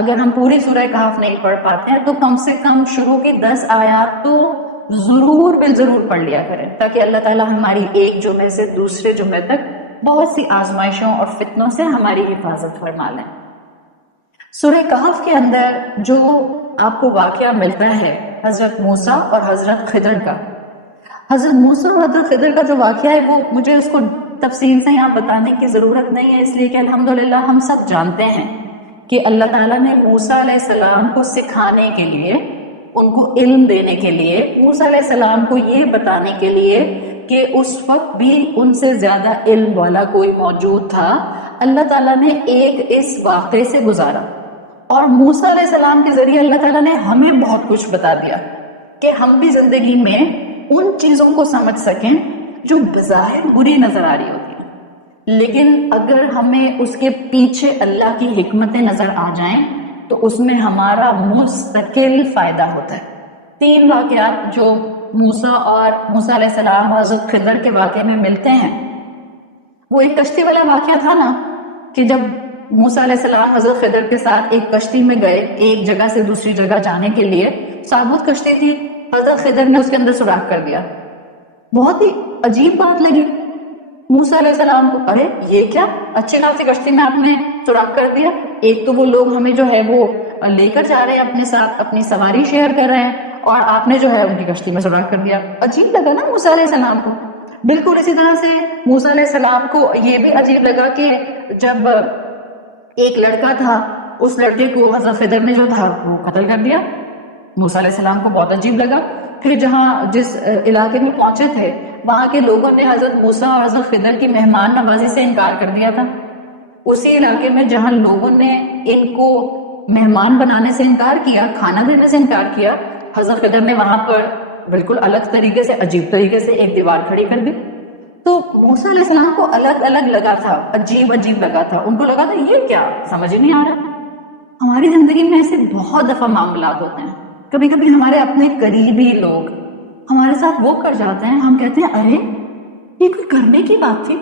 اگر ہم پوری سورہ کہف نہیں پڑھ پاتے ہیں تو کم سے کم شروع کی 10 آیات تو ضرور بالضرور پڑھ لیا کریں، تاکہ اللہ تعالیٰ ہماری ایک جمعے سے دوسرے جمعے تک بہت سی آزمائشوں اور فتنوں سے ہماری حفاظت فرما لیں۔ سورہ کہف کے اندر جو آپ کو واقعہ ملتا ہے حضرت موسیٰ اور حضرت خضر کا، حضرت موسیٰ اور حضرت خضر کا جو واقعہ ہے وہ مجھے اس کو تفصیل سے یہاں بتانے کی ضرورت نہیں ہے، اس لیے کہ الحمدللہ ہم سب جانتے ہیں کہ اللہ تعالیٰ نے موسیٰ علیہ السلام کو سکھانے کے لیے، ان کو علم دینے کے لیے، موسیٰ علیہ السلام کو یہ بتانے کے لیے کہ اس وقت بھی ان سے زیادہ علم والا کوئی موجود تھا، اللہ تعالیٰ نے ایک اس واقعے سے گزارا، اور موسیٰ علیہ السلام کے ذریعے اللہ تعالیٰ نے ہمیں بہت کچھ بتا دیا کہ ہم بھی زندگی میں ان چیزوں کو سمجھ سکیں جو بظاہر بری نظر آ رہی ہوتی ہیں، لیکن اگر ہمیں اس کے پیچھے اللہ کی حکمتیں نظر آ جائیں تو اس میں ہمارا مستقل فائدہ ہوتا ہے۔ 3 واقعات جو موسیٰ اور موسیٰ علیہ السلام اور حضرت خضر کے واقعے میں ملتے ہیں، وہ ایک کشتی والا واقعہ تھا نا، کہ جب موسیٰ علیہ السلام حضرت خضر کے ساتھ ایک کشتی میں گئے ایک جگہ سے دوسری جگہ جانے کے لیے، ثابت کشتی تھی، حضرت خضر نے اس کے اندر سوراخ کر دیا۔ بہت ہی عجیب بات لگی موسیٰ علیہ السلام کو، ارے یہ کیا، اچھی خاصی کشتی میں آپ نے سوراخ کر دیا، ایک تو وہ لوگ ہمیں جو ہے وہ لے کر جا رہے ہیں اپنے ساتھ، اپنی سواری شیئر کر رہے ہیں، اور آپ نے جو ہے ان کی کشتی میں سوراخ کر دیا۔ عجیب لگا نا موسیٰ علیہ السلام کو۔ بالکل اسی طرح سے موسیٰ علیہ السلام کو یہ بھی عجیب لگا کہ جب ایک لڑکا تھا، اس لڑکے کو حضرت خضر نے جو تھا وہ قتل کر دیا۔ موسیٰ علیہ السلام کو بہت عجیب لگا۔ پھر جس علاقے میں پہنچے تھے وہاں کے لوگوں نے حضرت موسیٰ اور حضرت خضر کی مہمان نوازی سے انکار کر دیا تھا۔ اسی علاقے میں جہاں لوگوں نے ان کو مہمان بنانے سے انکار کیا، کھانا دینے سے انکار کیا، حضرت خضر نے وہاں پر بالکل الگ طریقے سے، عجیب طریقے سے ایک دیوار کھڑی کر دی۔ تو موسیٰ علیہ السلام کو الگ الگ لگا تھا، عجیب عجیب لگا تھا، ان کو لگا تھا یہ کیا، سمجھ ہی نہیں آ رہا۔ ہماری زندگی میں ایسے بہت دفعہ معاملات ہوتے ہیں، کبھی کبھی ہمارے اپنے قریبی لوگ ہمارے ساتھ وہ کر جاتے ہیں، ہم کہتے ہیں ارے یہ کوئی کرنے کی بات تھی،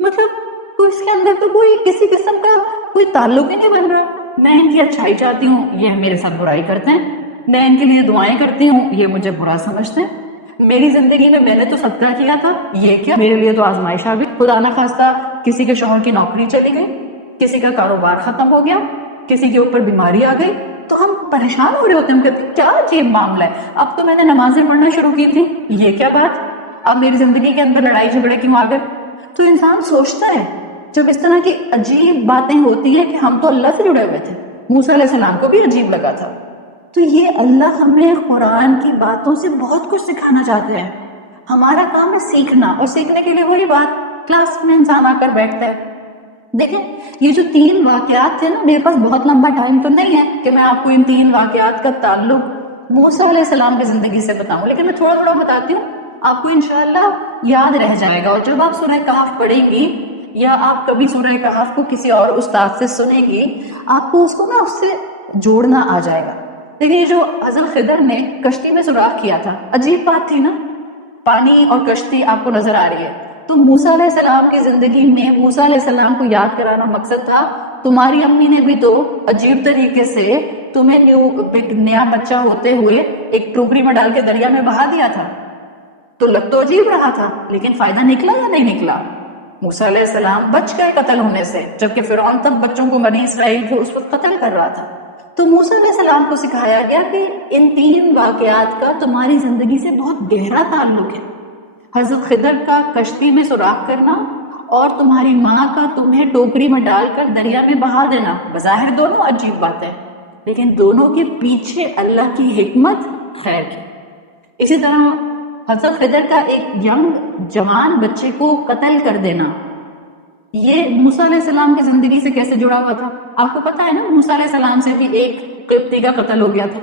مطلب کوئی اس کے اندر تو کوئی کسی قسم کا کوئی تعلق ہی نہیں بن رہا، میں ان کی اچھائی چاہتی ہوں، یہ میرے ساتھ برائی کرتے ہیں، میں ان کے لیے دعائیں کرتی ہوں، یہ مجھے برا سمجھتے ہیں، میری زندگی میں نے تو صدقہ کیا تھا، یہ کیا، میرے لیے تو آزمائش آ گئی، خدا نہ خواستہ کسی کے شوہر کی نوکری چلی گئی، کسی کا کاروبار ختم ہو گیا، کسی کے اوپر بیماری آ گئی، تو ہم پریشان ہو رہے ہوتے ہیں، ہم کہتے ہیں کیا عجیب معاملہ ہے، اب تو میں نے نمازیں پڑھنا شروع کی تھی، یہ کیا بات، اب میری زندگی کے اندر لڑائی جھگڑے کیوں آ گئے۔ تو انسان سوچتا ہے جب اس طرح کی عجیب باتیں ہوتی ہیں کہ ہم تو اللہ سے جڑے ہوئے تھے، موسیٰ علیہ السلام کو بھی عجیب لگا تھا. تو یہ اللہ ہمیں قرآن کی باتوں سے بہت کچھ سکھانا چاہتے ہیں. ہمارا کام ہے سیکھنا، اور سیکھنے کے لیے وہی بات کلاس میں انسان آ کر بیٹھتا ہے. دیکھیں یہ جو 3 واقعات تھے نا، میرے پاس بہت لمبا ٹائم تو نہیں ہے کہ میں آپ کو ان 3 واقعات کا تعلق موسیٰ علیہ السلام کی زندگی سے بتاؤں، لیکن میں تھوڑا تھوڑا بتاتی ہوں، آپ کو انشاءاللہ یاد رہ جائے گا. اور جب آپ سورہ کہف پڑھیں گی یا آپ کبھی سورہ کہف کو کسی اور استاد سے سنیں گی، آپ کو اس کو نا اس سے جوڑنا آ جائے گا. لیکن یہ جو حضرت خضر نے کشتی میں سوراخ کیا تھا، عجیب بات تھی نا. پانی اور کشتی آپ کو نظر آ رہی ہے، تو موسیٰ علیہ السلام کی زندگی میں موسیٰ علیہ السلام کو یاد کرانا مقصد تھا. تمہاری امی نے بھی تو عجیب طریقے سے تمہیں نیا بچہ ہوتے ہوئے ایک ٹوکری میں ڈال کے دریا میں بہا دیا تھا. تو لگ تو عجیب رہا تھا، لیکن فائدہ نکلا یا نہیں نکلا؟ موسیٰ علیہ السلام بچ گئے قتل ہونے سے، جبکہ فرعون تب بچوں کو بنی اسرائیل کو اس وقت قتل کر رہا تھا. تو موسیٰ علیہ السلام کو سکھایا گیا کہ ان 3 واقعات کا تمہاری زندگی سے بہت گہرا تعلق ہے. حضرت خضر کا کشتی میں سوراخ کرنا اور تمہاری ماں کا تمہیں ٹوکری میں ڈال کر دریا میں بہا دینا، بظاہر دونوں عجیب باتیں، لیکن دونوں کے پیچھے اللہ کی حکمت خیر کی. اسی طرح حضرت خضر کا ایک ینگ جوان بچے کو قتل کر دینا، یہ موسیٰ علیہ السلام کی زندگی سے کیسے جڑا ہوا تھا؟ آپ کو پتا ہے نا، موسیٰ علیہ السلام سے بھی ایک قبطی کا قتل ہو گیا تھا،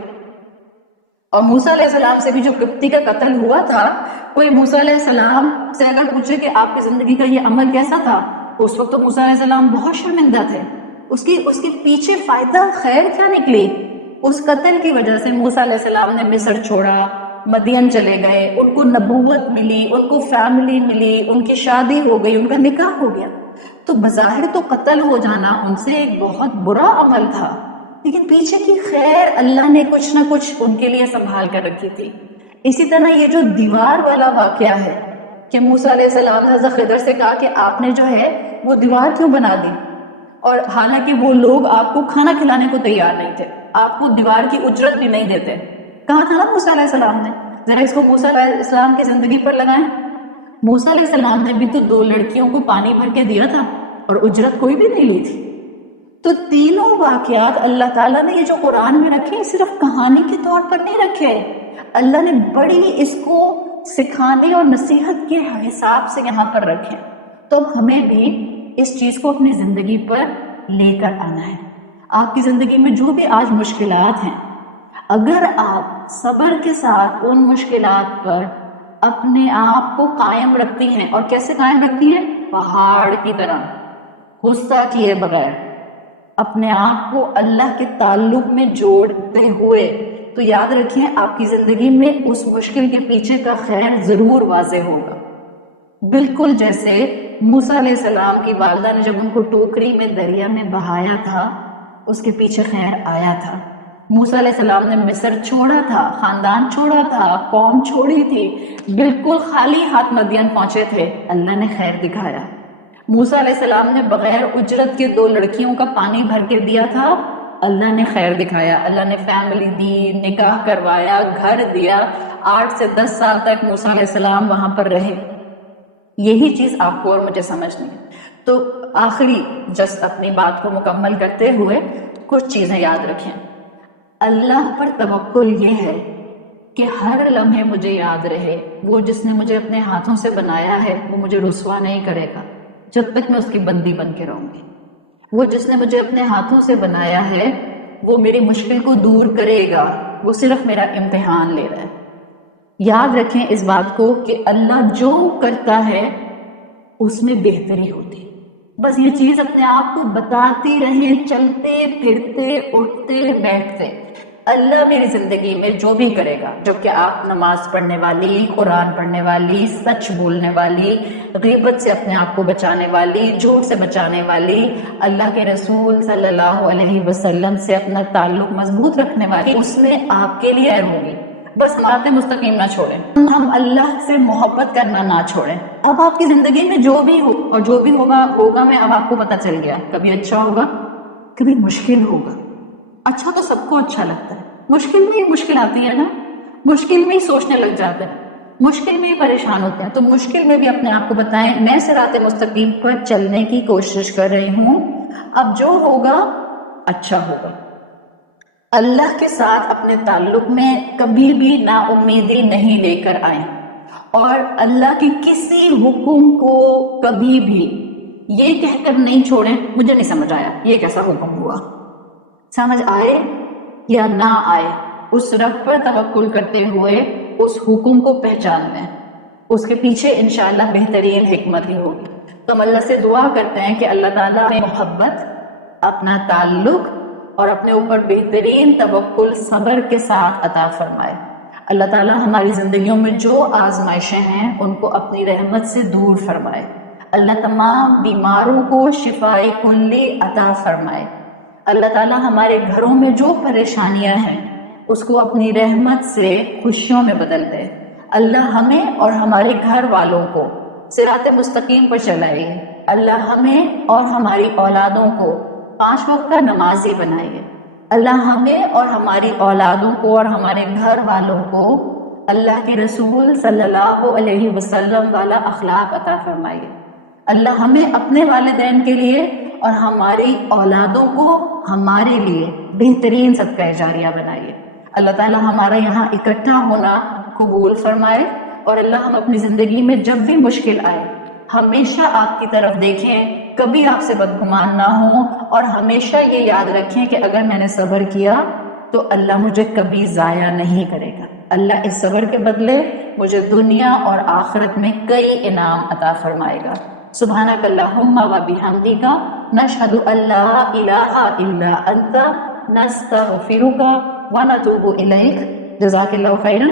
اور موسیٰ علیہ السلام سے بھی جو قبطی کا قتل ہوا تھا، کوئی موسیٰ علیہ السلام سے اگر پوچھے کہ آپ کی زندگی کا یہ عمل کیسا تھا، اس وقت تو موسیٰ علیہ السلام بہت شرمندہ تھے. اس کے پیچھے فائدہ خیر کیا نکلی؟ اس قتل کی وجہ سے موسیٰ علیہ السلام نے مصر چھوڑا، مدین چلے گئے، ان کو نبوت ملی، ان کو فیملی ملی، ان کی شادی ہو گئی، ان کا نکاح ہو گیا. تو بظاہر تو قتل ہو جانا ان سے ایک بہت برا عمل تھا، لیکن پیچھے کی خیر اللہ نے کچھ نہ کچھ ان کے لیے سنبھال کر رکھی تھی. اسی طرح یہ جو دیوار والا واقعہ ہے کہ موسیٰ علیہ السلام نے حضرت خضر سے کہا کہ آپ نے جو ہے وہ دیوار کیوں بنا دی، اور حالانکہ وہ لوگ آپ کو کھانا کھلانے کو تیار نہیں تھے، آپ کو دیوار کی اجرت بھی نہیں دیتے. کہا تھا نا موسیٰ علیہ السلام نے. ذرا اس کو موسیٰ علیہ السلام کی زندگی پر لگائیں. موسیٰ علیہ السلام نے بھی تو 2 لڑکیوں کو پانی بھر کے دیا تھا اور اجرت کوئی بھی نہیں لی تھی. تو تینوں واقعات اللہ تعالیٰ نے یہ جو قرآن میں رکھے صرف کہانی کے طور پر نہیں رکھے، اللہ نے بڑی اس کو سکھانے اور نصیحت کے حساب سے یہاں پر رکھے. تو ہمیں بھی اس چیز کو اپنی زندگی پر لے کر آنا ہے. آپ کی زندگی میں جو بھی آج مشکلات ہیں، اگر آپ صبر کے ساتھ ان مشکلات پر اپنے آپ کو قائم رکھتی ہیں، اور کیسے قائم رکھتی ہیں؟ پہاڑ کی طرح غصہ کیے بغیر اپنے آپ کو اللہ کے تعلق میں جوڑتے ہوئے، تو یاد رکھیں آپ کی زندگی میں اس مشکل کے پیچھے کا خیر ضرور واضح ہوگا. بالکل جیسے موسیٰ علیہ السلام کی والدہ نے جب ان کو ٹوکری میں دریا میں بہایا تھا، اس کے پیچھے خیر آیا تھا. موسیٰ علیہ السلام نے مصر چھوڑا تھا، خاندان چھوڑا تھا، قوم چھوڑی تھی، بالکل خالی ہاتھ مدین پہنچے تھے، اللہ نے خیر دکھایا. موسیٰ علیہ السلام نے بغیر اجرت کے 2 لڑکیوں کا پانی بھر کے دیا تھا، اللہ نے خیر دکھایا، اللہ نے فیملی دی، نکاح کروایا، گھر دیا. 8 سے 10 سال تک موسیٰ علیہ السلام وہاں پر رہے. یہی چیز آپ کو اور مجھے سمجھنی ہے. تو آخری جس اپنی بات کو مکمل کرتے ہوئے کچھ چیزیں یاد رکھیں. اللہ پر توکل یہ ہے کہ ہر لمحے مجھے یاد رہے وہ جس نے مجھے اپنے ہاتھوں سے بنایا ہے وہ مجھے رسوا نہیں کرے گا جب تک میں اس کی بندی بن کے رہوں گی. وہ جس نے مجھے اپنے ہاتھوں سے بنایا ہے وہ میری مشکل کو دور کرے گا، وہ صرف میرا امتحان لے رہا ہے. یاد رکھیں اس بات کو کہ اللہ جو کرتا ہے اس میں بہتری ہوتی. بس یہ چیز اپنے آپ کو بتاتی رہیں، چلتے پھرتے اٹھتے بیٹھتے، اللہ میری زندگی میں جو بھی کرے گا. جبکہ آپ نماز پڑھنے والی، قرآن پڑھنے والی، سچ بولنے والی، غیبت سے اپنے آپ کو بچانے والی، جھوٹ سے بچانے والی، اللہ کے رسول صلی اللہ علیہ وسلم سے اپنا تعلق مضبوط رکھنے والی، اس میں آپ کے لیے خیر ہوگی. بس رات مستقیم نہ چھوڑیں، ہم اللہ سے محبت کرنا نہ چھوڑیں. اب آپ کی زندگی میں جو بھی ہو اور جو بھی ہوگا میں اب آپ کو پتہ چل گیا. کبھی اچھا ہوگا، کبھی مشکل ہوگا. اچھا تو سب کو اچھا لگتا ہے، مشکل میں ہی مشکل آتی ہے نا، مشکل میں ہی سوچنے لگ جاتے ہیں. مشکل میں پریشان ہوتے ہیں تو مشکل میں بھی اپنے آپ کو بتائیں میں صراط مستقیم پر چلنے کی کوشش کر رہی ہوں، اب جو ہوگا اچھا ہوگا۔ اللہ کے ساتھ اپنے تعلق میں کبھی بھی نا امیدی نہیں لے کر آئیں، اور اللہ کے کسی حکم کو کبھی بھی یہ کہہ کر نہیں چھوڑیں مجھے نہیں سمجھ آیا یہ کیسا حکم ہوا، سمجھ آئے یا نہ آئے اس رب پر توکل کرتے ہوئے اس حکم کو پہچان لیں، اس کے پیچھے انشاءاللہ بہترین حکمت ہی ہوگی۔ تو ہم اللہ سے دعا کرتے ہیں کہ اللہ تعالیٰ اپنی محبت، اپنا تعلق اور اپنے اوپر بہترین توکل صبر کے ساتھ عطا فرمائے۔ اللہ تعالیٰ ہماری زندگیوں میں جو آزمائشیں ہیں ان کو اپنی رحمت سے دور فرمائے۔ اللہ تمام بیماروں کو شفائے کلی عطا فرمائے۔ اللہ تعالیٰ ہمارے گھروں میں جو پریشانیاں ہیں اس کو اپنی رحمت سے خوشیوں میں بدل دے۔ اللہ ہمیں اور ہمارے گھر والوں کو صراط مستقیم پر چلائے۔ اللہ ہمیں اور ہماری اولادوں کو 5 وقت کا نمازی بنائیے۔ اللہ ہمیں اور ہماری اولادوں کو اور ہمارے گھر والوں کو اللہ کے رسول صلی اللہ علیہ وسلم والا اخلاق عطا فرمائیے۔ اللہ ہمیں اپنے والدین کے لیے اور ہماری اولادوں کو ہمارے لیے بہترین صدقہ جاریہ بنائیے۔ اللہ تعالیٰ ہمارا یہاں اکٹھا ہونا قبول فرمائے، اور اللہ ہم اپنی زندگی میں جب بھی مشکل آئے ہمیشہ آپ کی طرف دیکھیں، کبھی آپ سے بدگمان نہ ہوں، اور ہمیشہ یہ یاد رکھیں کہ اگر میں نے صبر کیا تو اللہ مجھے کبھی ضائع نہیں کرے گا۔ اللہ اس صبر کے بدلے مجھے دنیا اور آخرت میں کئی انعام عطا فرمائے گا۔ سبحانک اللہم و بحمدک نشہد ان لا الہ الا انت نستغفرک ونتوب الیک۔ جزاک اللہ خیرا۔